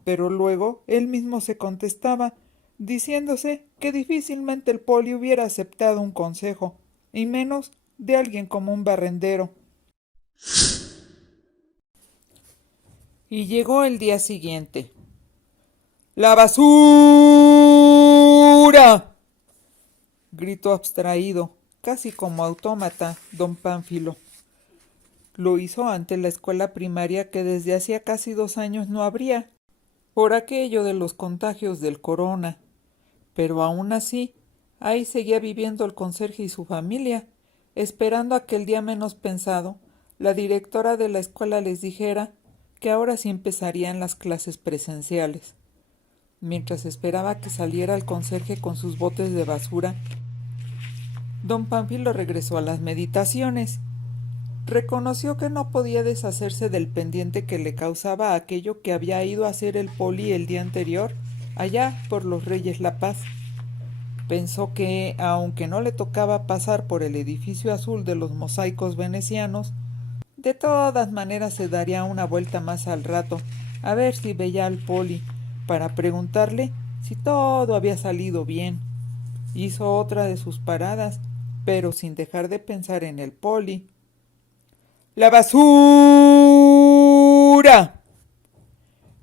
pero luego él mismo se contestaba, diciéndose que difícilmente el poli hubiera aceptado un consejo, y menos de alguien como un barrendero. Y llegó el día siguiente. ¡La basura!, gritó abstraído, casi como autómata, don Pánfilo. Lo hizo ante la escuela primaria que desde hacía casi 2 años no abría, por aquello de los contagios del corona. Pero aún así, ahí seguía viviendo el conserje y su familia, esperando a que el día menos pensado, la directora de la escuela les dijera que ahora sí empezarían las clases presenciales. Mientras esperaba que saliera el conserje con sus botes de basura, don Pánfilo regresó a las meditaciones. Reconoció que no podía deshacerse del pendiente que le causaba aquello que había ido a hacer el poli el día anterior, allá por los Reyes La Paz. Pensó que, aunque no le tocaba pasar por el edificio azul de los mosaicos venecianos, de todas maneras se daría una vuelta más al rato, a ver si veía al poli, para preguntarle si todo había salido bien. Hizo otra de sus paradas, pero sin dejar de pensar en el poli. ¡La basura!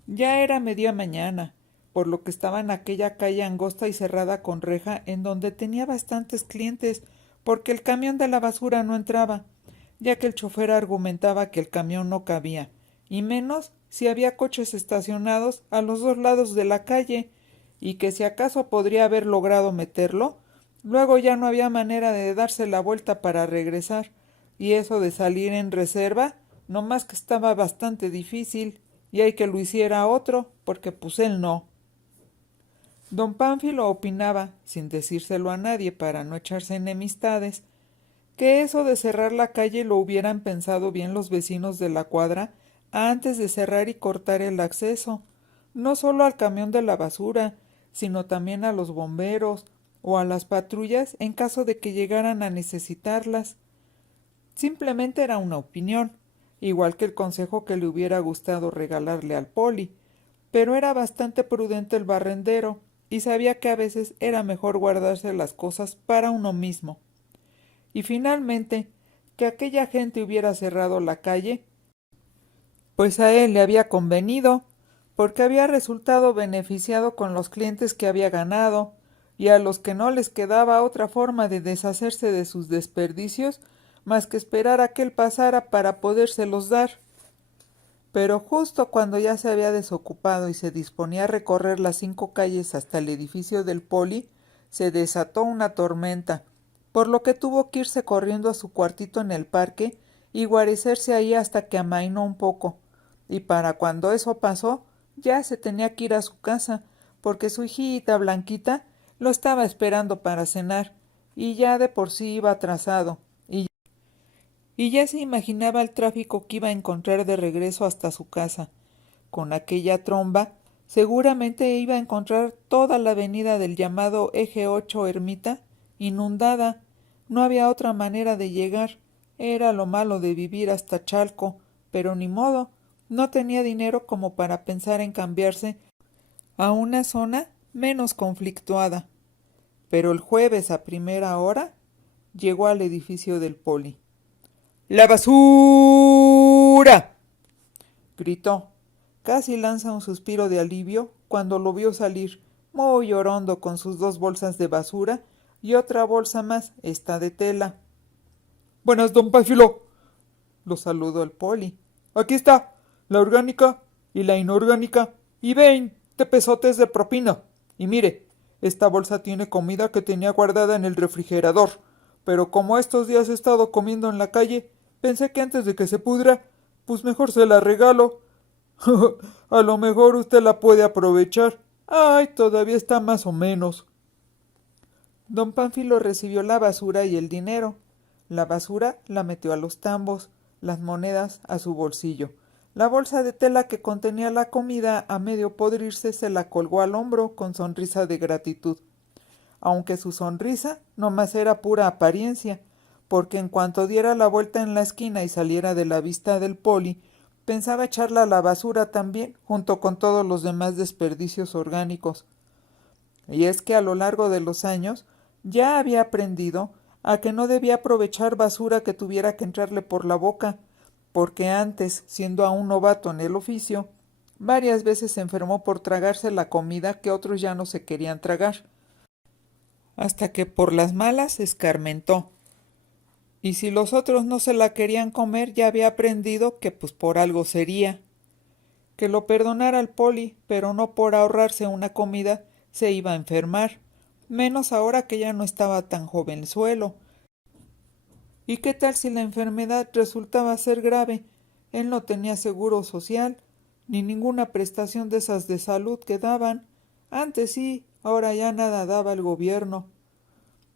Ya era media mañana, por lo que estaba en aquella calle angosta y cerrada con reja en donde tenía bastantes clientes, porque el camión de la basura no entraba, ya que el chofer argumentaba que el camión no cabía, y menos si había coches estacionados a los dos lados de la calle, y que si acaso podría haber logrado meterlo, luego ya no había manera de darse la vuelta para regresar, y eso de salir en reserva, no más que estaba bastante difícil, y hay que lo hiciera otro, porque pues él no. Don Pánfilo opinaba, sin decírselo a nadie para no echarse enemistades, que eso de cerrar la calle lo hubieran pensado bien los vecinos de la cuadra antes de cerrar y cortar el acceso, no solo al camión de la basura, sino también a los bomberos o a las patrullas en caso de que llegaran a necesitarlas. Simplemente era una opinión, igual que el consejo que le hubiera gustado regalarle al Poli, pero era bastante prudente el barrendero y sabía que a veces era mejor guardarse las cosas para uno mismo. Y finalmente, que aquella gente hubiera cerrado la calle, pues a él le había convenido, porque había resultado beneficiado con los clientes que había ganado, y a los que no les quedaba otra forma de deshacerse de sus desperdicios más que esperar a que él pasara para podérselos dar. Pero justo cuando ya se había desocupado y se disponía a recorrer las 5 calles hasta el edificio del Poli, se desató una tormenta, por lo que tuvo que irse corriendo a su cuartito en el parque y guarecerse ahí hasta que amainó un poco. Y para cuando eso pasó, ya se tenía que ir a su casa, porque su hijita Blanquita lo estaba esperando para cenar, y ya de por sí iba atrasado, y ya se imaginaba el tráfico que iba a encontrar de regreso hasta su casa. Con aquella tromba, seguramente iba a encontrar toda la avenida del llamado Eje 8 Ermita inundada. No había otra manera de llegar. Era lo malo de vivir hasta Chalco, pero ni modo, no tenía dinero como para pensar en cambiarse a una zona menos conflictuada. Pero el jueves a primera hora llegó al edificio del Poli. ¡La basura! Gritó. Casi lanza un suspiro de alivio cuando lo vio salir, muy llorondo, con sus 2 bolsas de basura y otra bolsa más, esta de tela. Buenas, don Pánfilo, lo saludó el Poli. Aquí está, la orgánica y la inorgánica, y 20 pesotes de propina. Y mire, esta bolsa tiene comida que tenía guardada en el refrigerador, pero como estos días he estado comiendo en la calle, pensé que antes de que se pudra, pues mejor se la regalo. A lo mejor usted la puede aprovechar. Ay, todavía está más o menos. Don Pánfilo recibió la basura y el dinero. La basura la metió a los tambos, las monedas a su bolsillo. La bolsa de tela que contenía la comida a medio podrirse se la colgó al hombro con sonrisa de gratitud. Aunque su sonrisa no más era pura apariencia, porque en cuanto diera la vuelta en la esquina y saliera de la vista del Poli, pensaba echarla a la basura también, junto con todos los demás desperdicios orgánicos. Y es que a lo largo de los años ya había aprendido a que no debía aprovechar basura que tuviera que entrarle por la boca, porque antes, siendo aún novato en el oficio, varias veces se enfermó por tragarse la comida que otros ya no se querían tragar, hasta que por las malas escarmentó. Y si los otros no se la querían comer, ya había aprendido que pues por algo sería. Que lo perdonara el Poli, pero no por ahorrarse una comida se iba a enfermar, menos ahora que ya no estaba tan jovenzuelo. ¿Y qué tal si la enfermedad resultaba ser grave? Él no tenía seguro social, ni ninguna prestación de esas de salud que daban. Antes sí, ahora ya nada daba el gobierno.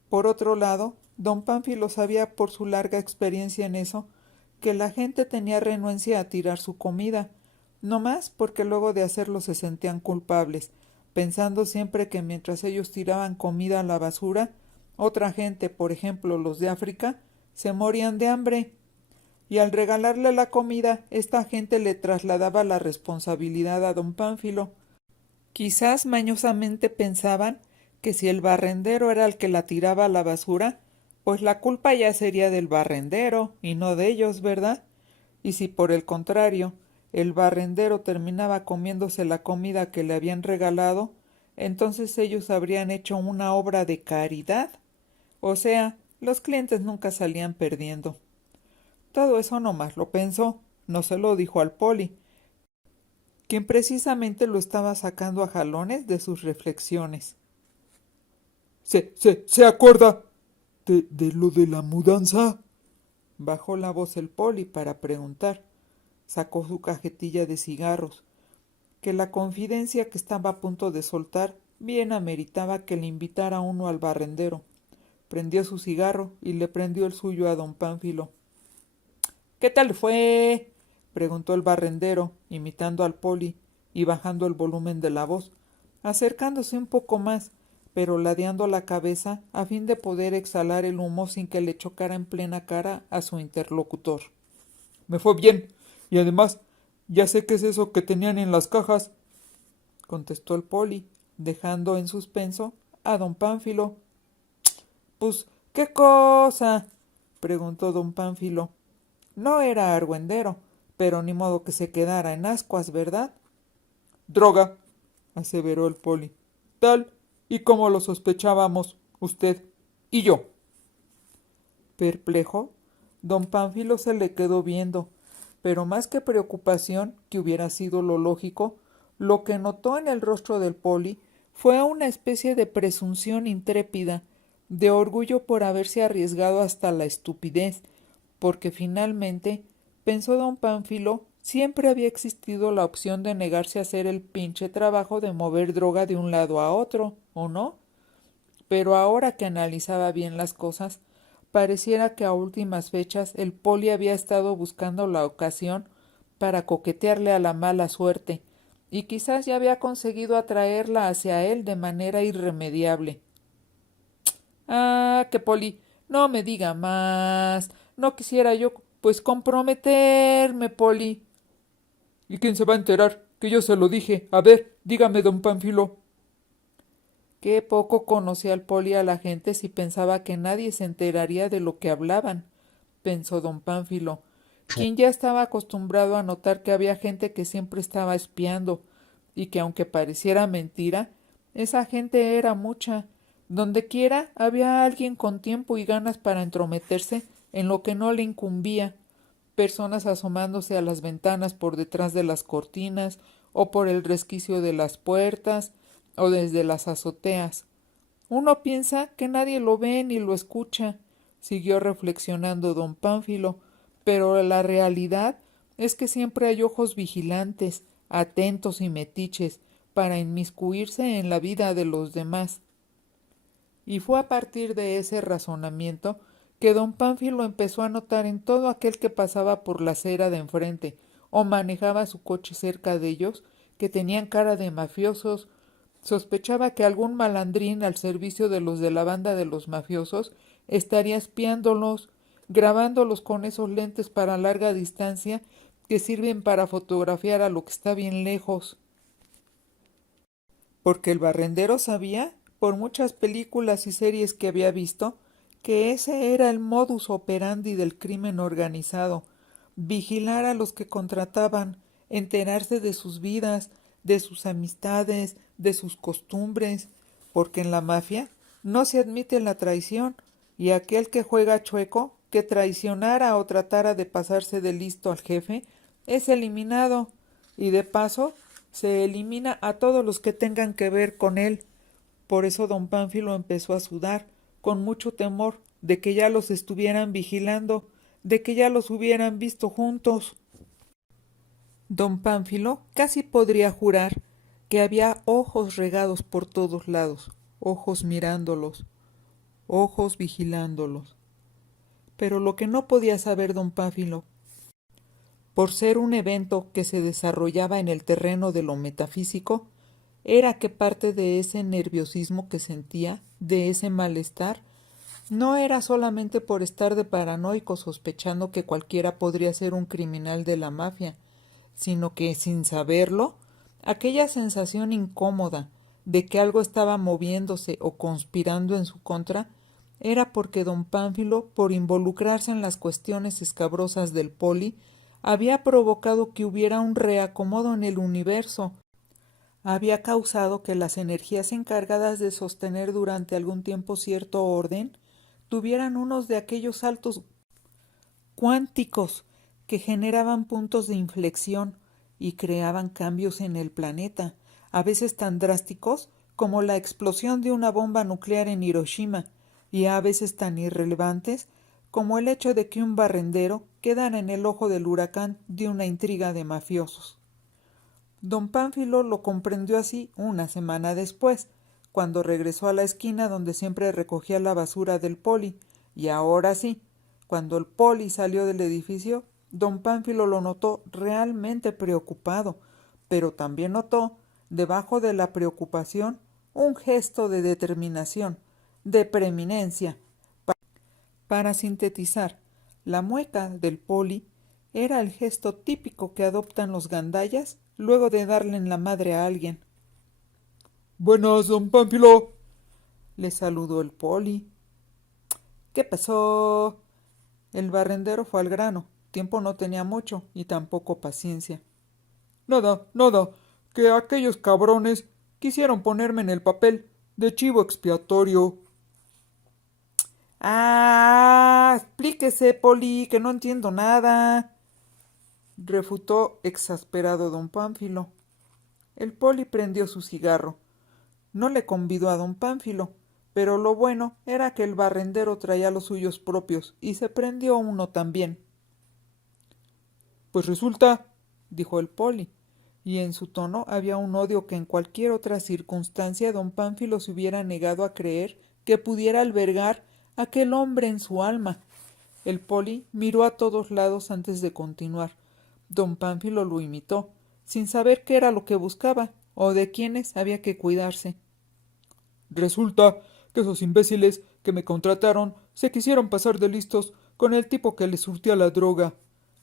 Por otro lado, don Pánfilo sabía por su larga experiencia en eso que la gente tenía renuencia a tirar su comida, no más porque luego de hacerlo se sentían culpables, pensando siempre que mientras ellos tiraban comida a la basura, otra gente, por ejemplo los de África, se morían de hambre. Y al regalarle la comida, esta gente le trasladaba la responsabilidad a don Pánfilo. Quizás mañosamente pensaban que si el barrendero era el que la tiraba a la basura, pues la culpa ya sería del barrendero y no de ellos, ¿verdad? Y si por el contrario el barrendero terminaba comiéndose la comida que le habían regalado, entonces ellos habrían hecho una obra de caridad. O sea, los clientes nunca salían perdiendo. Todo eso nomás lo pensó, no se lo dijo al Poli, quien precisamente lo estaba sacando a jalones de sus reflexiones. ¿Se acuerda de lo de la mudanza? Bajó la voz el poli para preguntar. Sacó su cajetilla de cigarros, que la confidencia que estaba a punto de soltar bien ameritaba que le invitara uno al barrendero. Prendió su cigarro y le prendió el suyo a don Pánfilo. ¿Qué tal fue? Preguntó el barrendero, imitando al poli y bajando el volumen de la voz, acercándose un poco más, pero ladeando la cabeza a fin de poder exhalar el humo sin que le chocara en plena cara a su interlocutor. Me fue bien, y además ya sé qué es eso que tenían en las cajas, contestó el poli, dejando en suspenso a don Pánfilo. Pues, ¿qué cosa? Preguntó don Pánfilo. No era argüendero, pero ni modo que se quedara en ascuas, ¿verdad? Droga, aseveró el poli. tal y como lo sospechábamos usted y yo. Perplejo, don Pánfilo se le quedó viendo, pero más que preocupación, que hubiera sido lo lógico, lo que notó en el rostro del poli fue una especie de presunción intrépida, de orgullo por haberse arriesgado hasta la estupidez, porque finalmente, pensó don Pánfilo, siempre había existido la opción de negarse a hacer el pinche trabajo de mover droga de un lado a otro, ¿o no? Pero ahora que analizaba bien las cosas, pareciera que a últimas fechas el poli había estado buscando la ocasión para coquetearle a la mala suerte, y quizás ya había conseguido atraerla hacia él de manera irremediable. Ah, que poli, no me diga más. No quisiera yo, pues, comprometerme, poli. ¿Y quién se va a enterar? Que yo se lo dije. A ver, dígame, don Pánfilo. Qué poco conocía el poli a la gente si pensaba que nadie se enteraría de lo que hablaban, pensó don Pánfilo, quien ya estaba acostumbrado a notar que había gente que siempre estaba espiando, y que aunque pareciera mentira, esa gente era mucha. Donde quiera había alguien con tiempo y ganas para entrometerse en lo que no le incumbía, personas asomándose a las ventanas por detrás de las cortinas, o por el resquicio de las puertas, o desde las azoteas. Uno piensa que nadie lo ve ni lo escucha, siguió reflexionando don Pánfilo, pero la realidad es que siempre hay ojos vigilantes, atentos y metiches, para inmiscuirse en la vida de los demás. Y fue a partir de ese razonamiento que don Pánfilo empezó a notar en todo aquel que pasaba por la acera de enfrente o manejaba su coche cerca de ellos, que tenían cara de mafiosos. Sospechaba que algún malandrín al servicio de los de la banda de los mafiosos estaría espiándolos, grabándolos con esos lentes para larga distancia que sirven para fotografiar a lo que está bien lejos. Porque el barrendero sabía, por muchas películas y series que había visto, que ese era el modus operandi del crimen organizado: vigilar a los que contrataban, enterarse de sus vidas, de sus amistades, de sus costumbres, porque en la mafia no se admite la traición, y aquel que juega chueco, que traicionara o tratara de pasarse de listo al jefe, es eliminado, y de paso se elimina a todos los que tengan que ver con él. Por eso don Pánfilo empezó a sudar, con mucho temor de que ya los estuvieran vigilando, de que ya los hubieran visto juntos. Don Pánfilo casi podría jurar que había ojos regados por todos lados, ojos mirándolos, ojos vigilándolos. Pero lo que no podía saber don Pánfilo, por ser un evento que se desarrollaba en el terreno de lo metafísico, era que parte de ese nerviosismo que sentía, de ese malestar, no era solamente por estar de paranoico sospechando que cualquiera podría ser un criminal de la mafia, sino que, sin saberlo, aquella sensación incómoda de que algo estaba moviéndose o conspirando en su contra, era porque don Pánfilo, por involucrarse en las cuestiones escabrosas del poli, había provocado que hubiera un reacomodo en el universo, había causado que las energías encargadas de sostener durante algún tiempo cierto orden tuvieran unos de aquellos saltos cuánticos que generaban puntos de inflexión, y creaban cambios en el planeta, a veces tan drásticos como la explosión de una bomba nuclear en Hiroshima, y a veces tan irrelevantes como el hecho de que un barrendero quedara en el ojo del huracán de una intriga de mafiosos. Don Pánfilo lo comprendió así una semana después, cuando regresó a la esquina donde siempre recogía la basura del poli, y ahora sí, cuando el poli salió del edificio, don Pánfilo lo notó realmente preocupado, pero también notó, debajo de la preocupación, un gesto de determinación, de preeminencia. Para sintetizar, la mueca del poli era el gesto típico que adoptan los gandayas luego de darle en la madre a alguien. Buenas, don Pánfilo. Le saludó el poli. ¿Qué pasó? El barrendero fue al grano. Tiempo no tenía mucho y tampoco paciencia. Nada, nada, que aquellos cabrones quisieron ponerme en el papel de chivo expiatorio. Ah, explíquese, poli, que no entiendo nada, refutó exasperado don Pánfilo. El poli prendió su cigarro. No le convidó a don Pánfilo, pero lo bueno era que el barrendero traía los suyos propios y se prendió uno también. Pues resulta, Dijo el poli, y en su tono había un odio que en cualquier otra circunstancia don Pánfilo se hubiera negado a creer que pudiera albergar aquel hombre en su alma. El poli miró a todos lados antes de continuar. Don Pánfilo lo imitó, sin saber qué era lo que buscaba o de quiénes había que cuidarse. resulta que esos imbéciles que me contrataron se quisieron pasar de listos con el tipo que les surtía la droga.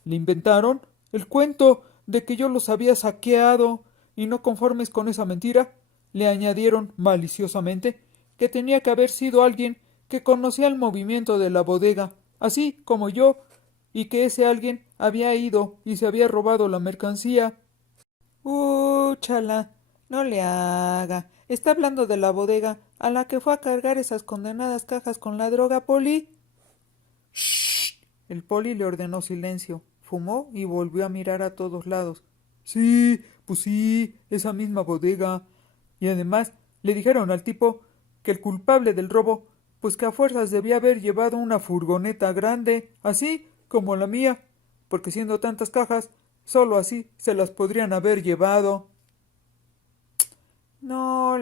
Le inventaron el cuento de que yo los había saqueado y no conformes con esa mentira, le añadieron maliciosamente que tenía que haber sido alguien que conocía el movimiento de la bodega, así como yo, y que ese alguien había ido y se había robado la mercancía. Chala, no le haga. ¿Está hablando de la bodega a la que fue a cargar esas condenadas cajas con la droga, poli? ¡Shh! El poli le ordenó silencio, fumó y volvió a mirar a todos lados. Sí, pues sí, esa misma bodega. Y además le dijeron al tipo que el culpable del robo, pues que a fuerzas debía haber llevado una furgoneta grande, así como la mía, porque siendo tantas cajas, solo así se las podrían haber llevado. No,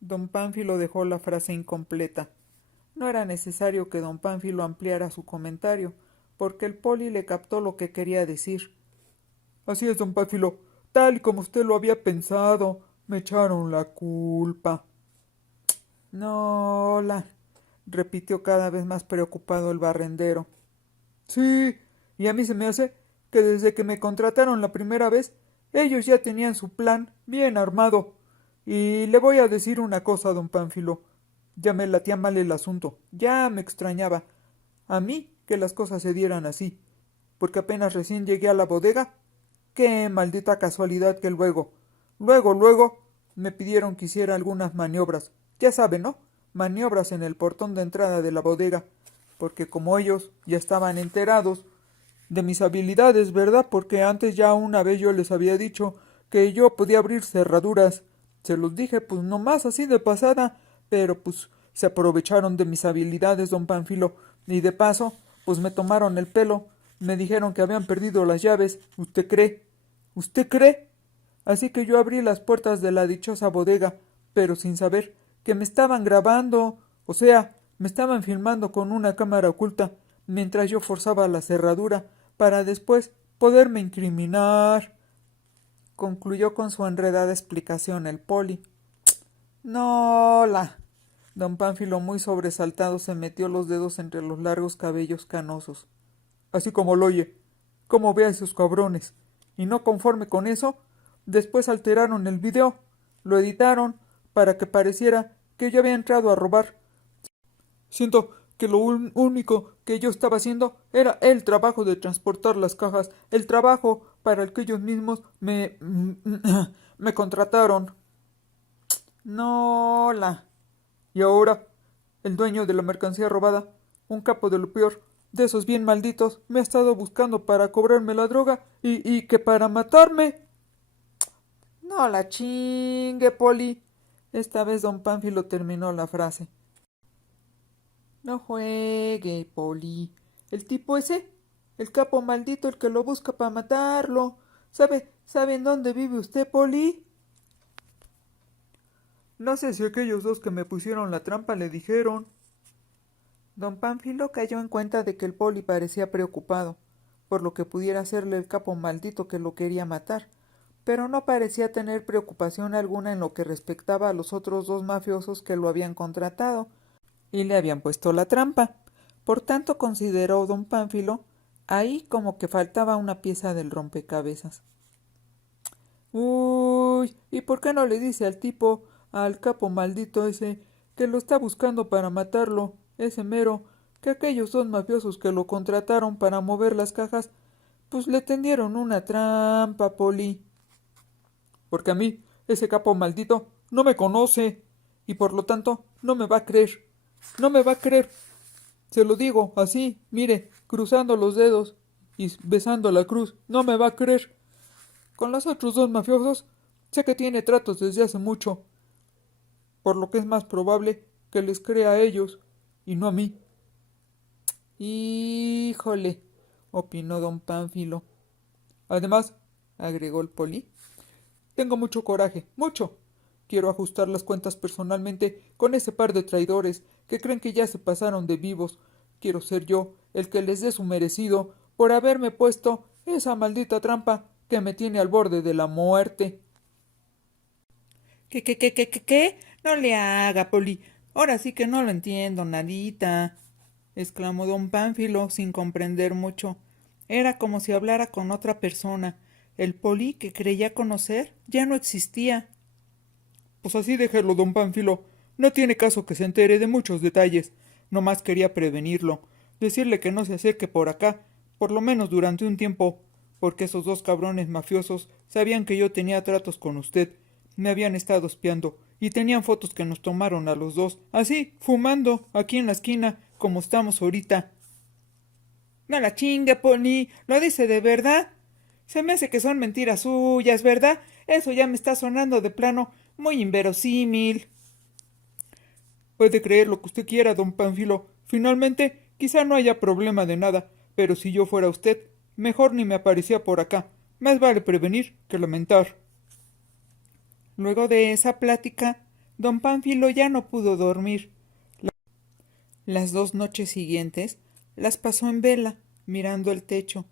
Don Pánfilo dejó la frase incompleta. No era necesario que don Pánfilo ampliara su comentario, porque el poli le captó lo que quería decir. Así es, don Pánfilo, tal y como usted lo había pensado, me echaron la culpa. No, repitió cada vez más preocupado el barrendero. Sí, y a mí se me hace que desde que me contrataron la primera vez, ellos ya tenían su plan bien armado. Y le voy a decir una cosa, don Pánfilo. Ya me latía mal el asunto, ya me extrañaba. A mí que las cosas se dieran así, porque apenas recién llegué a la bodega. Qué maldita casualidad que luego, me pidieron que hiciera algunas maniobras. Ya sabe, ¿no? Maniobras en el portón de entrada de la bodega, porque como ellos ya estaban enterados de mis habilidades, ¿verdad? Porque antes ya una vez yo les había dicho que yo podía abrir cerraduras. Se los dije, pues nomás así de pasada, pero pues se aprovecharon de mis habilidades, don Pánfilo, y de paso, pues me tomaron el pelo, me dijeron que habían perdido las llaves. ¿Usted cree? ¿Usted cree? Así que yo abrí las puertas de la dichosa bodega, pero sin saber que me estaban grabando, o sea, me estaban filmando con una cámara oculta, mientras yo forzaba la cerradura, para después poderme incriminar. Concluyó con su enredada explicación el poli. No, Don Pánfilo, muy sobresaltado, se metió los dedos entre los largos cabellos canosos. Así como lo oye, ¿cómo ve a esos cabrones? Y no conforme con eso, después alteraron el video, lo editaron para que pareciera que yo había entrado a robar. Siento que lo único que yo estaba haciendo era el trabajo de transportar las cajas, el trabajo para el que ellos mismos me contrataron. No, Y ahora, el dueño de la mercancía robada, un capo de lo peor, de esos bien malditos me ha estado buscando para cobrarme la droga y que para matarme. No la chingue, Poli. Esta vez don Pánfilo terminó la frase. No juegue, Poli. El tipo ese, el capo maldito, el que lo busca para matarlo. ¿Sabe en dónde vive usted, Poli? No sé si aquellos dos que me pusieron la trampa le dijeron. Don Pánfilo cayó en cuenta de que el Poli parecía preocupado, por lo que pudiera serle el capo maldito que lo quería matar, pero no parecía tener preocupación alguna en lo que respectaba a los otros dos mafiosos que lo habían contratado y le habían puesto la trampa. Por tanto, consideró don Pánfilo ahí como que faltaba una pieza del rompecabezas. Uy, ¿y por qué no le dice al tipo, al capo maldito ese, que lo está buscando para matarlo, ese mero, que aquellos dos mafiosos que lo contrataron para mover las cajas, pues le tendieron una trampa, Poli? Porque a mí, ese capo maldito, no me conoce, y por lo tanto, no me va a creer. No me va a creer. Se lo digo, así, mire, cruzando los dedos y besando la cruz, no me va a creer. Con los otros dos mafiosos, sé que tiene tratos desde hace mucho, por lo que es más probable que les crea a ellos y no a mí. Híjole, opinó don Pánfilo. Además, agregó el Poli, tengo mucho coraje, mucho. Quiero ajustar las cuentas personalmente con ese par de traidores que creen que ya se pasaron de vivos. Quiero ser yo el que les dé su merecido por haberme puesto esa maldita trampa que me tiene al borde de la muerte. ¿Qué? No le haga, Poli. Ahora sí que no lo entiendo, nadita, exclamó don Pánfilo sin comprender mucho. Era como si hablara con otra persona. El Poli que creía conocer ya no existía. Pues así déjelo, don Pánfilo. No tiene caso que se entere de muchos detalles. No más quería prevenirlo. Decirle que no se acerque por acá, por lo menos durante un tiempo, porque esos dos cabrones mafiosos sabían que yo tenía tratos con usted. Me habían estado espiando y tenían fotos que nos tomaron a los dos, así, fumando, aquí en la esquina, como estamos ahorita. No la chingue, Poli. ¿Lo dice de verdad? Se me hace que son mentiras suyas, ¿verdad? Eso ya me está sonando de plano muy inverosímil. Puede creer lo que usted quiera, don Pánfilo. Finalmente, quizá no haya problema de nada, pero si yo fuera usted, mejor ni me aparecía por acá. Más vale prevenir que lamentar. Luego de esa plática, don Pánfilo ya no pudo dormir. Las 2 noches siguientes las pasó en vela, mirando el techo,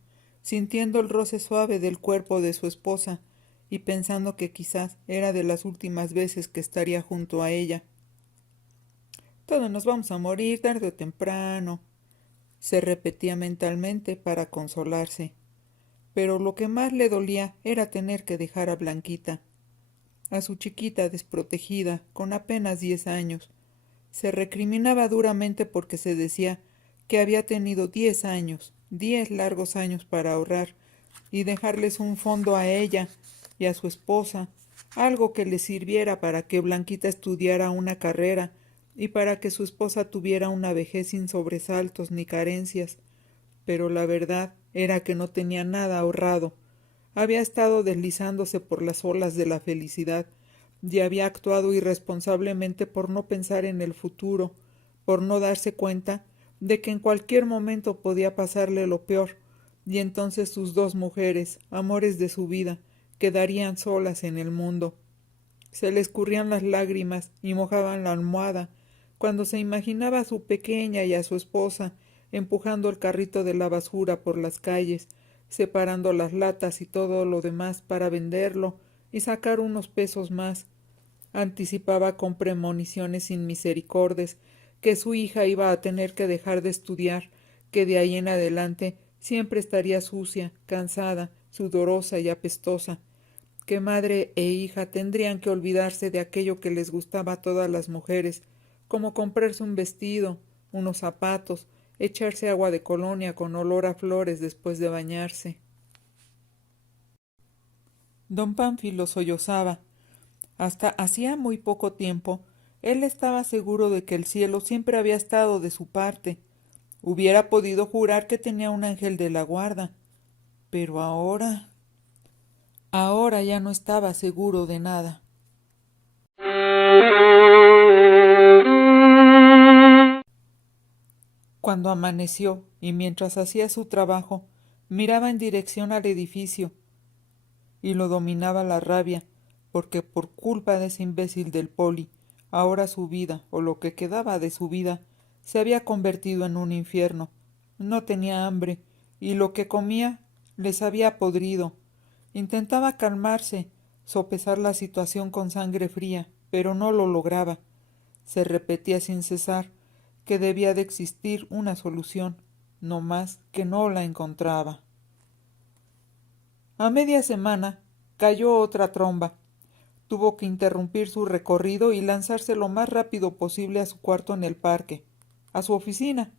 sintiendo el roce suave del cuerpo de su esposa y pensando que quizás era de las últimas veces que estaría junto a ella. Todos nos vamos a morir tarde o temprano, se repetía mentalmente para consolarse. Pero lo que más le dolía era tener que dejar a Blanquita, a su chiquita desprotegida, con apenas 10 años. Se recriminaba duramente porque se decía que había tenido 10 años, 10 largos años para ahorrar y dejarles un fondo a ella y a su esposa, algo que les sirviera para que Blanquita estudiara una carrera y para que su esposa tuviera una vejez sin sobresaltos ni carencias. Pero la verdad era que no tenía nada ahorrado. Había estado deslizándose por las olas de la felicidad y había actuado irresponsablemente por no pensar en el futuro, por no darse cuenta de que en cualquier momento podía pasarle lo peor, y entonces sus dos mujeres, amores de su vida, quedarían solas en el mundo. Se le escurrían las lágrimas y mojaban la almohada cuando se imaginaba a su pequeña y a su esposa empujando el carrito de la basura por las calles, separando las latas y todo lo demás para venderlo y sacar unos pesos más. Anticipaba con premoniciones sin misericordes que su hija iba a tener que dejar de estudiar, que de ahí en adelante siempre estaría sucia, cansada, sudorosa y apestosa, que madre e hija tendrían que olvidarse de aquello que les gustaba a todas las mujeres, como comprarse un vestido, unos zapatos, echarse agua de colonia con olor a flores después de bañarse. Don Pánfilo sollozaba. Hasta hacía muy poco tiempo, él estaba seguro de que el cielo siempre había estado de su parte. Hubiera podido jurar que tenía un ángel de la guarda, pero ahora ya no estaba seguro de nada. Cuando amaneció y mientras hacía su trabajo, miraba en dirección al edificio y lo dominaba la rabia, porque por culpa de ese imbécil del poli, ahora su vida, o lo que quedaba de su vida, se había convertido en un infierno. No tenía hambre, y lo que comía les había podrido. Intentaba calmarse, sopesar la situación con sangre fría, pero no lo lograba. Se repetía sin cesar que debía de existir una solución, no más que no la encontraba. A media semana cayó otra tromba. Tuvo que interrumpir su recorrido y lanzarse lo más rápido posible a su cuarto en el parque, a su oficina.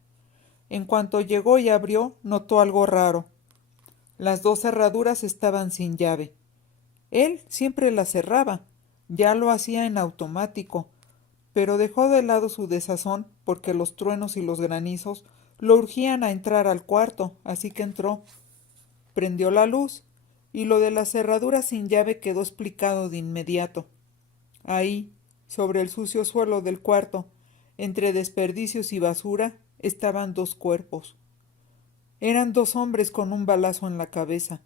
En cuanto llegó y abrió, notó algo raro. Las 2 cerraduras estaban sin llave. Él siempre las cerraba, ya lo hacía en automático, pero dejó de lado su desazón porque los truenos y los granizos lo urgían a entrar al cuarto, así que entró. Prendió la luz y lo de la cerradura sin llave quedó explicado de inmediato. Ahí, sobre el sucio suelo del cuarto, entre desperdicios y basura, estaban 2 cuerpos. Eran 2 hombres con un balazo en la cabeza.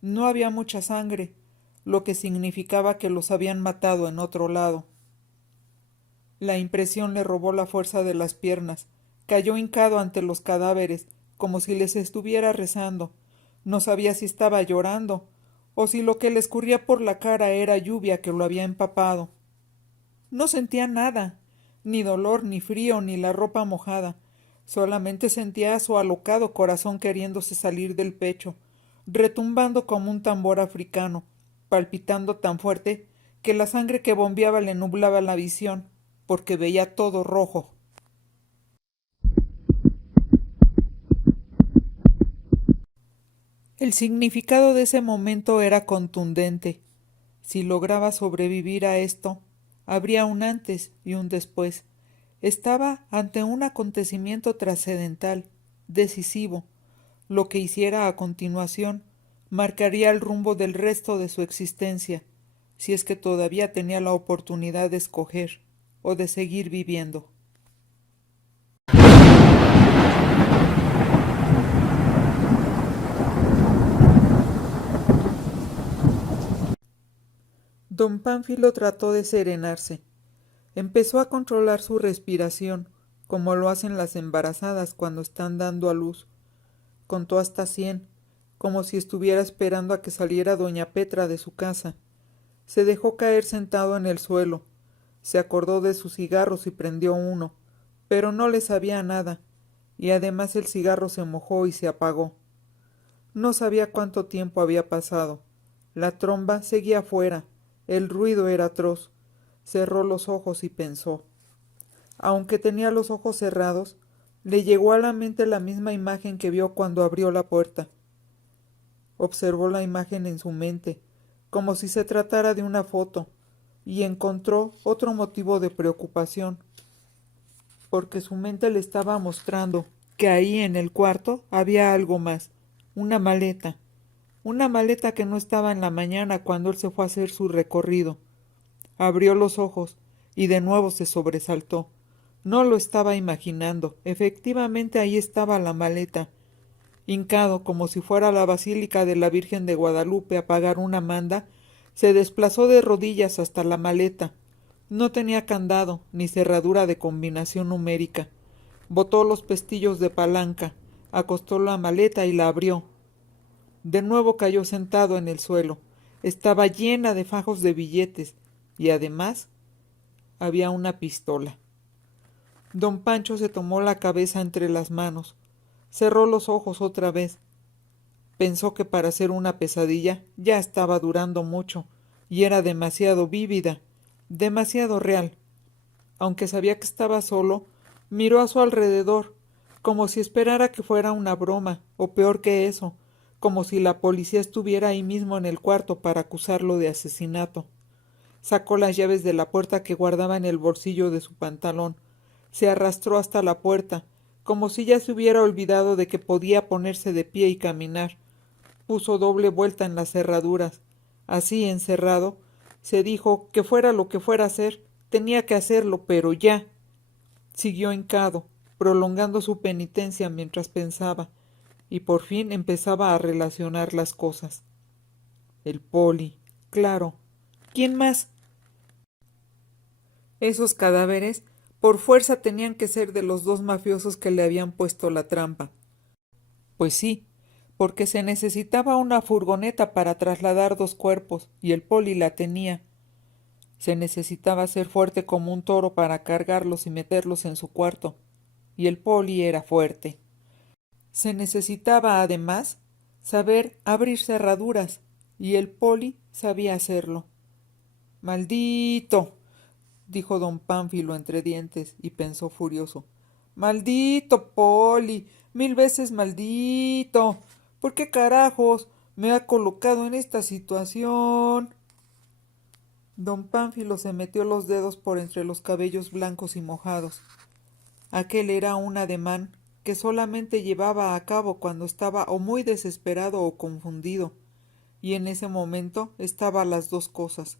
No había mucha sangre, lo que significaba que los habían matado en otro lado. La impresión le robó la fuerza de las piernas. Cayó hincado ante los cadáveres, como si les estuviera rezando. No sabía si estaba llorando, o si lo que le escurría por la cara era lluvia que lo había empapado. No sentía nada, ni dolor, ni frío, ni la ropa mojada. Solamente sentía su alocado corazón queriéndose salir del pecho, retumbando como un tambor africano, palpitando tan fuerte que la sangre que bombeaba le nublaba la visión, porque veía todo rojo. El significado de ese momento era contundente. Si lograba sobrevivir a esto, habría un antes y un después. Estaba ante un acontecimiento trascendental, decisivo. Lo que hiciera a continuación marcaría el rumbo del resto de su existencia, si es que todavía tenía la oportunidad de escoger o de seguir viviendo. Don Pánfilo trató de serenarse. Empezó a controlar su respiración, como lo hacen las embarazadas cuando están dando a luz. Contó hasta 100, como si estuviera esperando a que saliera doña Petra de su casa. Se dejó caer sentado en el suelo. Se acordó de sus cigarros y prendió uno, pero no le sabía a nada, y además el cigarro se mojó y se apagó. No sabía cuánto tiempo había pasado. La tromba seguía fuera. El ruido era atroz. Cerró los ojos y pensó. Aunque tenía los ojos cerrados, le llegó a la mente la misma imagen que vio cuando abrió la puerta. Observó la imagen en su mente, como si se tratara de una foto, y encontró otro motivo de preocupación, porque su mente le estaba mostrando que ahí en el cuarto había algo más, una maleta que no estaba en la mañana cuando él se fue a hacer su recorrido. Abrió los ojos y de nuevo se sobresaltó. No lo estaba imaginando. Efectivamente ahí estaba la maleta. Hincado como si fuera la Basílica de la Virgen de Guadalupe a pagar una manda, se desplazó de rodillas hasta la maleta. No tenía candado ni cerradura de combinación numérica. Botó los pestillos de palanca, acostó la maleta y la abrió. De nuevo cayó sentado en el suelo. Estaba llena de fajos de billetes y además había una pistola. Don Pancho se tomó la cabeza entre las manos. Cerró los ojos otra vez. Pensó que para ser una pesadilla ya estaba durando mucho y era demasiado vívida, demasiado real. Aunque sabía que estaba solo, miró a su alrededor, como si esperara que fuera una broma, o peor que eso, como si la policía estuviera ahí mismo en el cuarto para acusarlo de asesinato. Sacó las llaves de la puerta que guardaba en el bolsillo de su pantalón. Se arrastró hasta la puerta, como si ya se hubiera olvidado de que podía ponerse de pie y caminar. Puso doble vuelta en las cerraduras. Así, encerrado, se dijo que fuera lo que fuera a hacer, tenía que hacerlo, pero ya. Siguió hincado, prolongando su penitencia mientras pensaba, y por fin empezaba a relacionar las cosas. El poli, claro. ¿Quién más? Esos cadáveres, por fuerza tenían que ser de los dos mafiosos que le habían puesto la trampa. Pues sí, porque se necesitaba una furgoneta para trasladar dos cuerpos, y el poli la tenía. Se necesitaba ser fuerte como un toro para cargarlos y meterlos en su cuarto, y el poli era fuerte. Se necesitaba, además, saber abrir cerraduras, y el poli sabía hacerlo. ¡Maldito! Dijo don Pánfilo entre dientes, y pensó furioso. ¡Maldito Poli! ¡Mil veces maldito! ¿Por qué carajos me ha colocado en esta situación? Don Pánfilo se metió los dedos por entre los cabellos blancos y mojados. Aquel era un ademán que solamente llevaba a cabo cuando estaba o muy desesperado o confundido, y en ese momento estaba las dos cosas.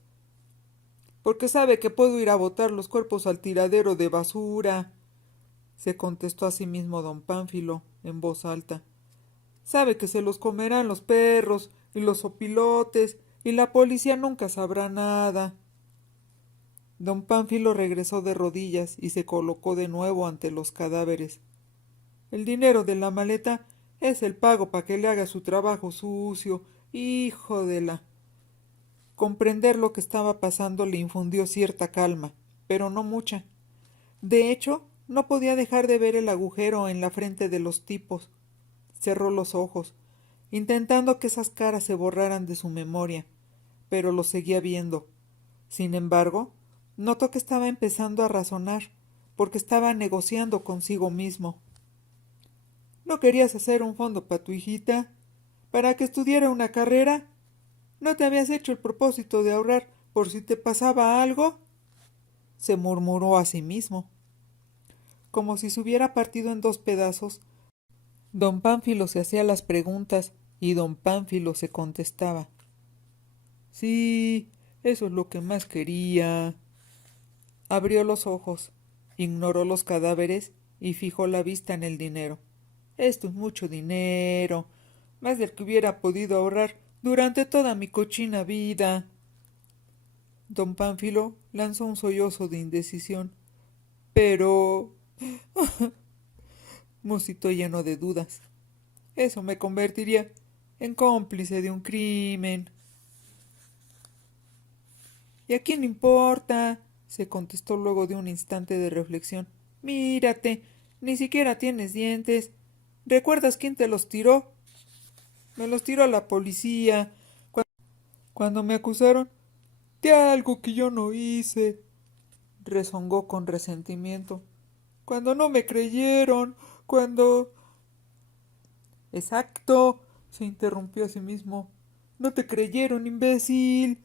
Porque sabe que puedo ir a botar los cuerpos al tiradero de basura, se contestó a sí mismo don Pánfilo en voz alta. Sabe que se los comerán los perros y los opilotes, y la policía nunca sabrá nada. Don Pánfilo regresó de rodillas y se colocó de nuevo ante los cadáveres. El dinero de la maleta es el pago para que le haga su trabajo sucio, hijo de la... Comprender lo que estaba pasando le infundió cierta calma, pero no mucha. De hecho, no podía dejar de ver el agujero en la frente de los tipos. Cerró los ojos, intentando que esas caras se borraran de su memoria, pero los seguía viendo. Sin embargo, notó que estaba empezando a razonar, porque estaba negociando consigo mismo. ¿No querías hacer un fondo para tu hijita? ¿Para que estudiara una carrera? ¿No te habías hecho el propósito de ahorrar por si te pasaba algo? Se murmuró a sí mismo. Como si se hubiera partido en dos pedazos, don Pánfilo se hacía las preguntas y don Pánfilo se contestaba. Sí, eso es lo que más quería. Abrió los ojos, ignoró los cadáveres y fijó la vista en el dinero. Esto es mucho dinero, más del que hubiera podido ahorrar durante toda mi cochina vida. Don Pánfilo lanzó un sollozo de indecisión. Pero... musitó lleno de dudas. Eso me convertiría en cómplice de un crimen. ¿Y a quién importa? Se contestó luego de un instante de reflexión. Mírate, ni siquiera tienes dientes. ¿Recuerdas quién te los tiró? Me los tiró la policía. Cuando me acusaron de algo que yo no hice, rezongó con resentimiento. Cuando no me creyeron, cuando... Exacto, se interrumpió a sí mismo. No te creyeron, imbécil.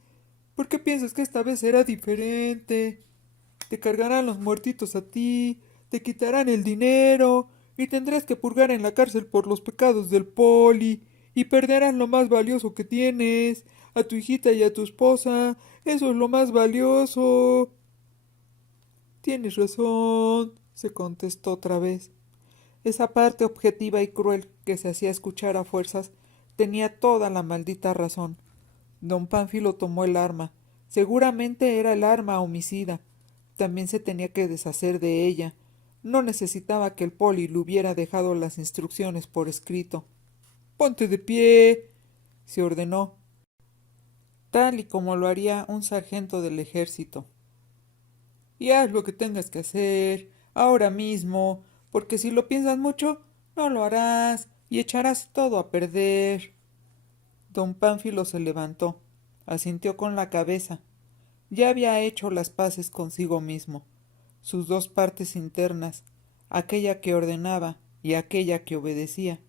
¿Por qué piensas que esta vez será diferente? Te cargarán los muertitos a ti, te quitarán el dinero, y tendrás que purgar en la cárcel por los pecados del poli, y perderás lo más valioso que tienes, a tu hijita y a tu esposa. Eso es lo más valioso. Tienes razón, se contestó otra vez. Esa parte objetiva y cruel que se hacía escuchar a fuerzas tenía toda la maldita razón. Don Pánfilo tomó el arma. Seguramente era el arma homicida. También se tenía que deshacer de ella. No necesitaba que el poli le hubiera dejado las instrucciones por escrito. Ponte de pie, se ordenó, tal y como lo haría un sargento del ejército. Y haz lo que tengas que hacer, ahora mismo, porque si lo piensas mucho, no lo harás y echarás todo a perder. Don Pánfilo se levantó, asintió con la cabeza. Ya había hecho las paces consigo mismo. Sus dos partes internas, aquella que ordenaba y aquella que obedecía,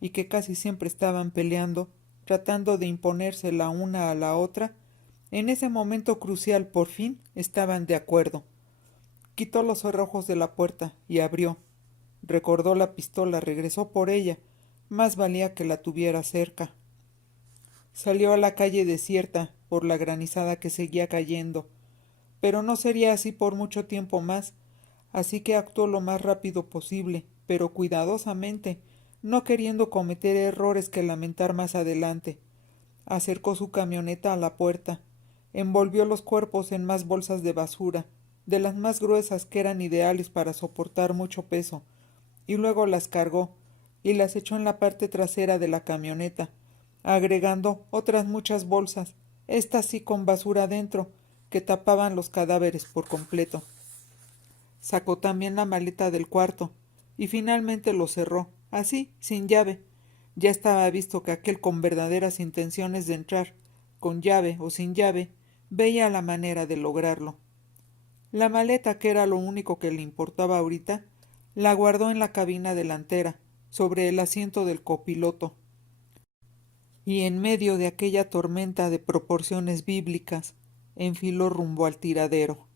y que casi siempre estaban peleando, tratando de imponerse la una a la otra, en ese momento crucial por fin estaban de acuerdo. Quitó los cerrojos de la puerta y abrió. Recordó la pistola, regresó por ella. Más valía que la tuviera cerca. Salió a la calle desierta por la granizada que seguía cayendo, pero no sería así por mucho tiempo más, así que actuó lo más rápido posible, pero cuidadosamente, no queriendo cometer errores que lamentar más adelante. Acercó su camioneta a la puerta, envolvió los cuerpos en más bolsas de basura, de las más gruesas que eran ideales para soportar mucho peso, y luego las cargó y las echó en la parte trasera de la camioneta, agregando otras muchas bolsas, estas sí con basura dentro, que tapaban los cadáveres por completo. Sacó también la maleta del cuarto, y finalmente lo cerró, así, sin llave. Ya estaba visto que aquel con verdaderas intenciones de entrar, con llave o sin llave, veía la manera de lograrlo. La maleta, que era lo único que le importaba ahorita, la guardó en la cabina delantera, sobre el asiento del copiloto. Y en medio de aquella tormenta de proporciones bíblicas, enfiló rumbo al tiradero.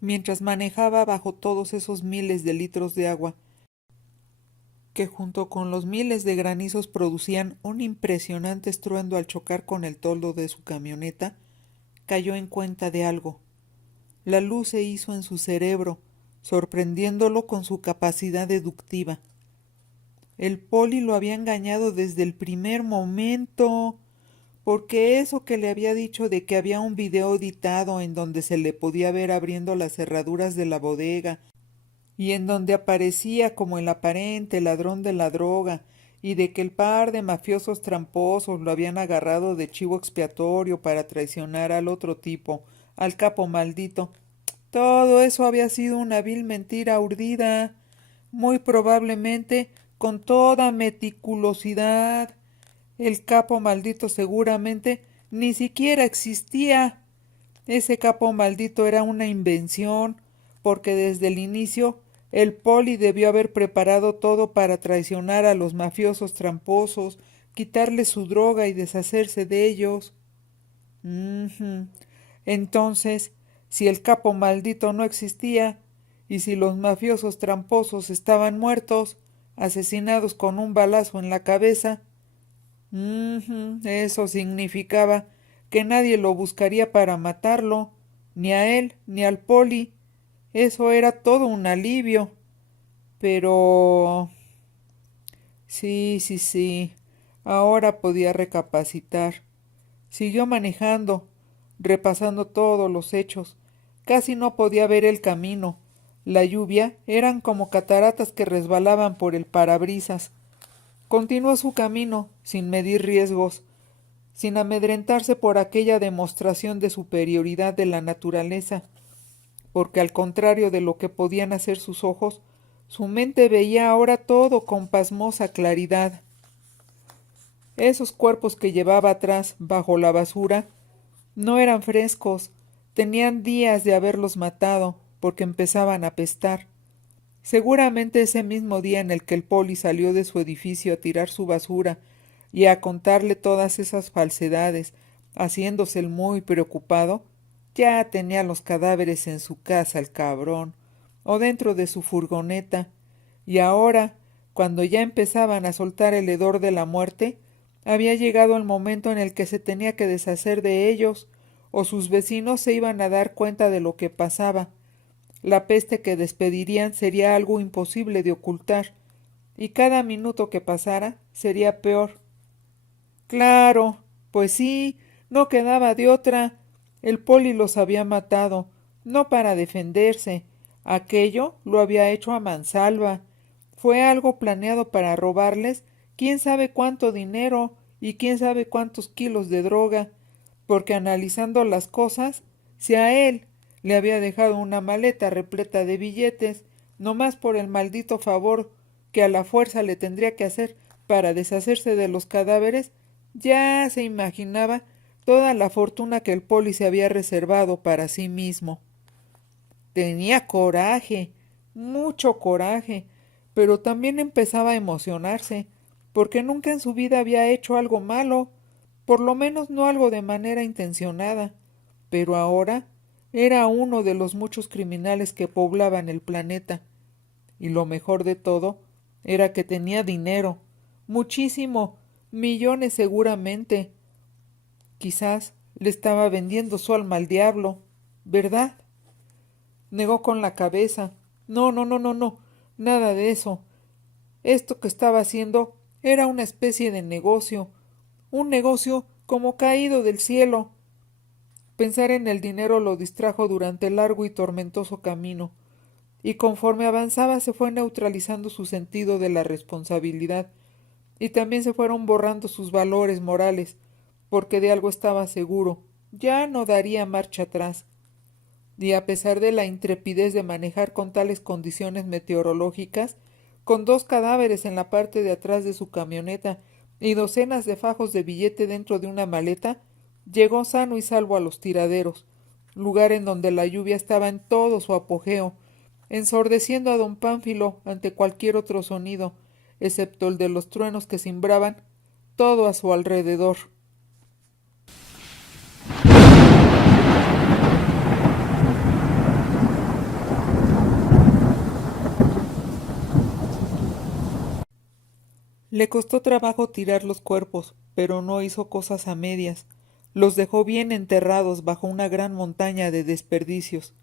Mientras manejaba bajo todos esos miles de litros de agua, que junto con los miles de granizos producían un impresionante estruendo al chocar con el toldo de su camioneta, cayó en cuenta de algo. La luz se hizo en su cerebro, sorprendiéndolo con su capacidad deductiva. El poli lo había engañado desde el primer momento, porque eso que le había dicho de que había un video editado en donde se le podía ver abriendo las cerraduras de la bodega y en donde aparecía como el aparente ladrón de la droga, y de que el par de mafiosos tramposos lo habían agarrado de chivo expiatorio para traicionar al otro tipo, al capo maldito. Todo eso había sido una vil mentira urdida, muy probablemente con toda meticulosidad. El capo maldito seguramente ni siquiera existía. Ese capo maldito era una invención, porque desde el inicio el poli debió haber preparado todo para traicionar a los mafiosos tramposos, quitarles su droga y deshacerse de ellos. Entonces, si el capo maldito no existía, y si los mafiosos tramposos estaban muertos, asesinados con un balazo en la cabeza, eso significaba que nadie lo buscaría para matarlo, ni a él, ni al poli. Eso era todo un alivio. Pero... sí. Ahora podía recapacitar. Siguió manejando, repasando todos los hechos. Casi no podía ver el camino. La lluvia eran como cataratas que resbalaban por el parabrisas. Continuó su camino, sin medir riesgos, sin amedrentarse por aquella demostración de superioridad de la naturaleza, porque al contrario de lo que podían hacer sus ojos, su mente veía ahora todo con pasmosa claridad. Esos cuerpos que llevaba atrás, bajo la basura, no eran frescos, tenían días de haberlos matado, porque empezaban a apestar. Seguramente ese mismo día en el que el poli salió de su edificio a tirar su basura y a contarle todas esas falsedades, haciéndose el muy preocupado, ya tenía los cadáveres en su casa el cabrón, o dentro de su furgoneta, y ahora, cuando ya empezaban a soltar el hedor de la muerte, había llegado el momento en el que se tenía que deshacer de ellos, o sus vecinos se iban a dar cuenta de lo que pasaba. La peste que despedirían sería algo imposible de ocultar, y cada minuto que pasara sería peor. Claro, pues sí, no quedaba de otra. El poli los había matado, no para defenderse. Aquello lo había hecho a mansalva. Fue algo planeado para robarles quién sabe cuánto dinero y quién sabe cuántos kilos de droga, porque analizando las cosas, si a él le había dejado una maleta repleta de billetes, no más por el maldito favor que a la fuerza le tendría que hacer para deshacerse de los cadáveres, ya se imaginaba toda la fortuna que el poli se había reservado para sí mismo. Tenía coraje, mucho coraje, pero también empezaba a emocionarse, porque nunca en su vida había hecho algo malo. por lo menos no algo de manera intencionada, pero ahora era uno de los muchos criminales que poblaban el planeta. Y lo mejor de todo era que tenía dinero, muchísimo, millones seguramente. Quizás le estaba vendiendo su alma al diablo, ¿verdad? Negó con la cabeza. No, no, no, no, no, nada de eso. Esto que estaba haciendo era una especie de negocio, un negocio como caído del cielo. Pensar en el dinero lo distrajo durante el largo y tormentoso camino, y conforme avanzaba se fue neutralizando su sentido de la responsabilidad, y también se fueron borrando sus valores morales, porque de algo estaba seguro, ya no daría marcha atrás. Y a pesar de la intrepidez de manejar con tales condiciones meteorológicas, con 2 cadáveres en la parte de atrás de su camioneta y docenas de fajos de billete dentro de una maleta, llegó sano y salvo a los tiraderos, lugar en donde la lluvia estaba en todo su apogeo, ensordeciendo a don Pánfilo ante cualquier otro sonido, excepto el de los truenos que cimbraban todo a su alrededor. Le costó trabajo tirar los cuerpos, pero no hizo cosas a medias. Los dejó bien enterrados bajo una gran montaña de desperdicios.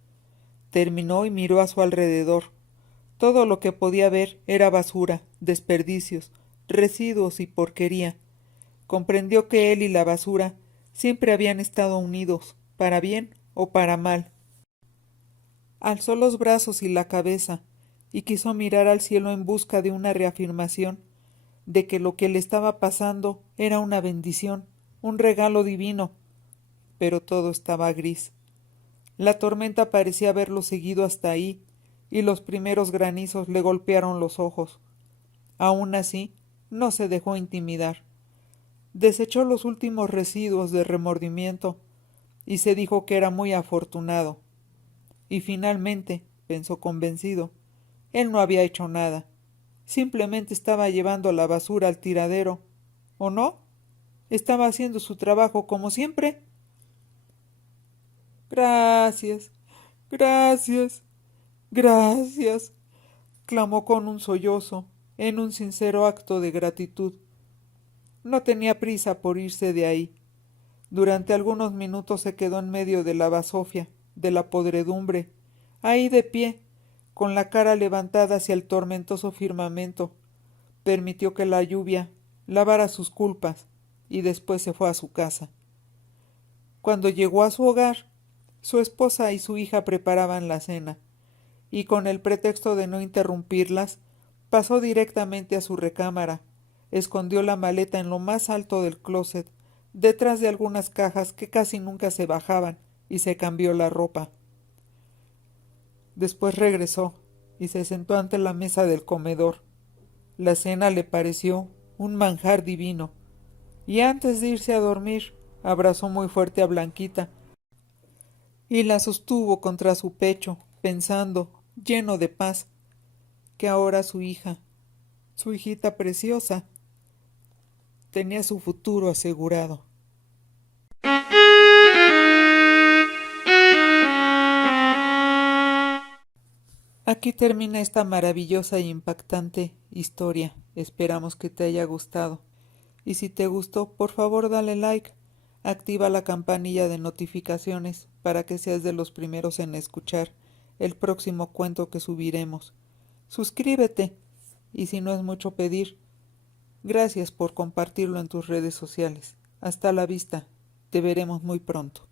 Terminó y miró a su alrededor. Todo lo que podía ver era basura, desperdicios, residuos y porquería. Comprendió que él y la basura siempre habían estado unidos, para bien o para mal. Alzó los brazos y la cabeza, y quiso mirar al cielo en busca de una reafirmación de que lo que le estaba pasando era una bendición, un regalo divino, pero todo estaba gris. La tormenta parecía haberlo seguido hasta ahí, y los primeros granizos le golpearon los ojos. Aún así, no se dejó intimidar. Desechó los últimos residuos de remordimiento y se dijo que era muy afortunado. Y finalmente, pensó convencido, él no había hecho nada. Simplemente estaba llevando la basura al tiradero. ¿O no? Estaba haciendo su trabajo como siempre. Gracias, gracias, gracias, clamó con un sollozo, en un sincero acto de gratitud. No tenía prisa por irse de ahí. Durante algunos minutos se quedó en medio de la basofia, de la podredumbre, ahí de pie, con la cara levantada hacia el tormentoso firmamento. Permitió que la lluvia lavara sus culpas y después se fue a su casa. Cuando llegó a su hogar, su esposa y su hija preparaban la cena, y con el pretexto de no interrumpirlas, pasó directamente a su recámara, escondió la maleta en lo más alto del closet, detrás de algunas cajas que casi nunca se bajaban, y se cambió la ropa. Después regresó y se sentó ante la mesa del comedor. La cena le pareció un manjar divino, y antes de irse a dormir, abrazó muy fuerte a Blanquita y la sostuvo contra su pecho, pensando, lleno de paz, que ahora su hija, su hijita preciosa, tenía su futuro asegurado. Aquí termina esta maravillosa e impactante historia. Esperamos que te haya gustado. Y si te gustó, por favor dale like, activa la campanilla de notificaciones para que seas de los primeros en escuchar el próximo cuento que subiremos. Suscríbete y si no es mucho pedir, gracias por compartirlo en tus redes sociales. Hasta la vista, te veremos muy pronto.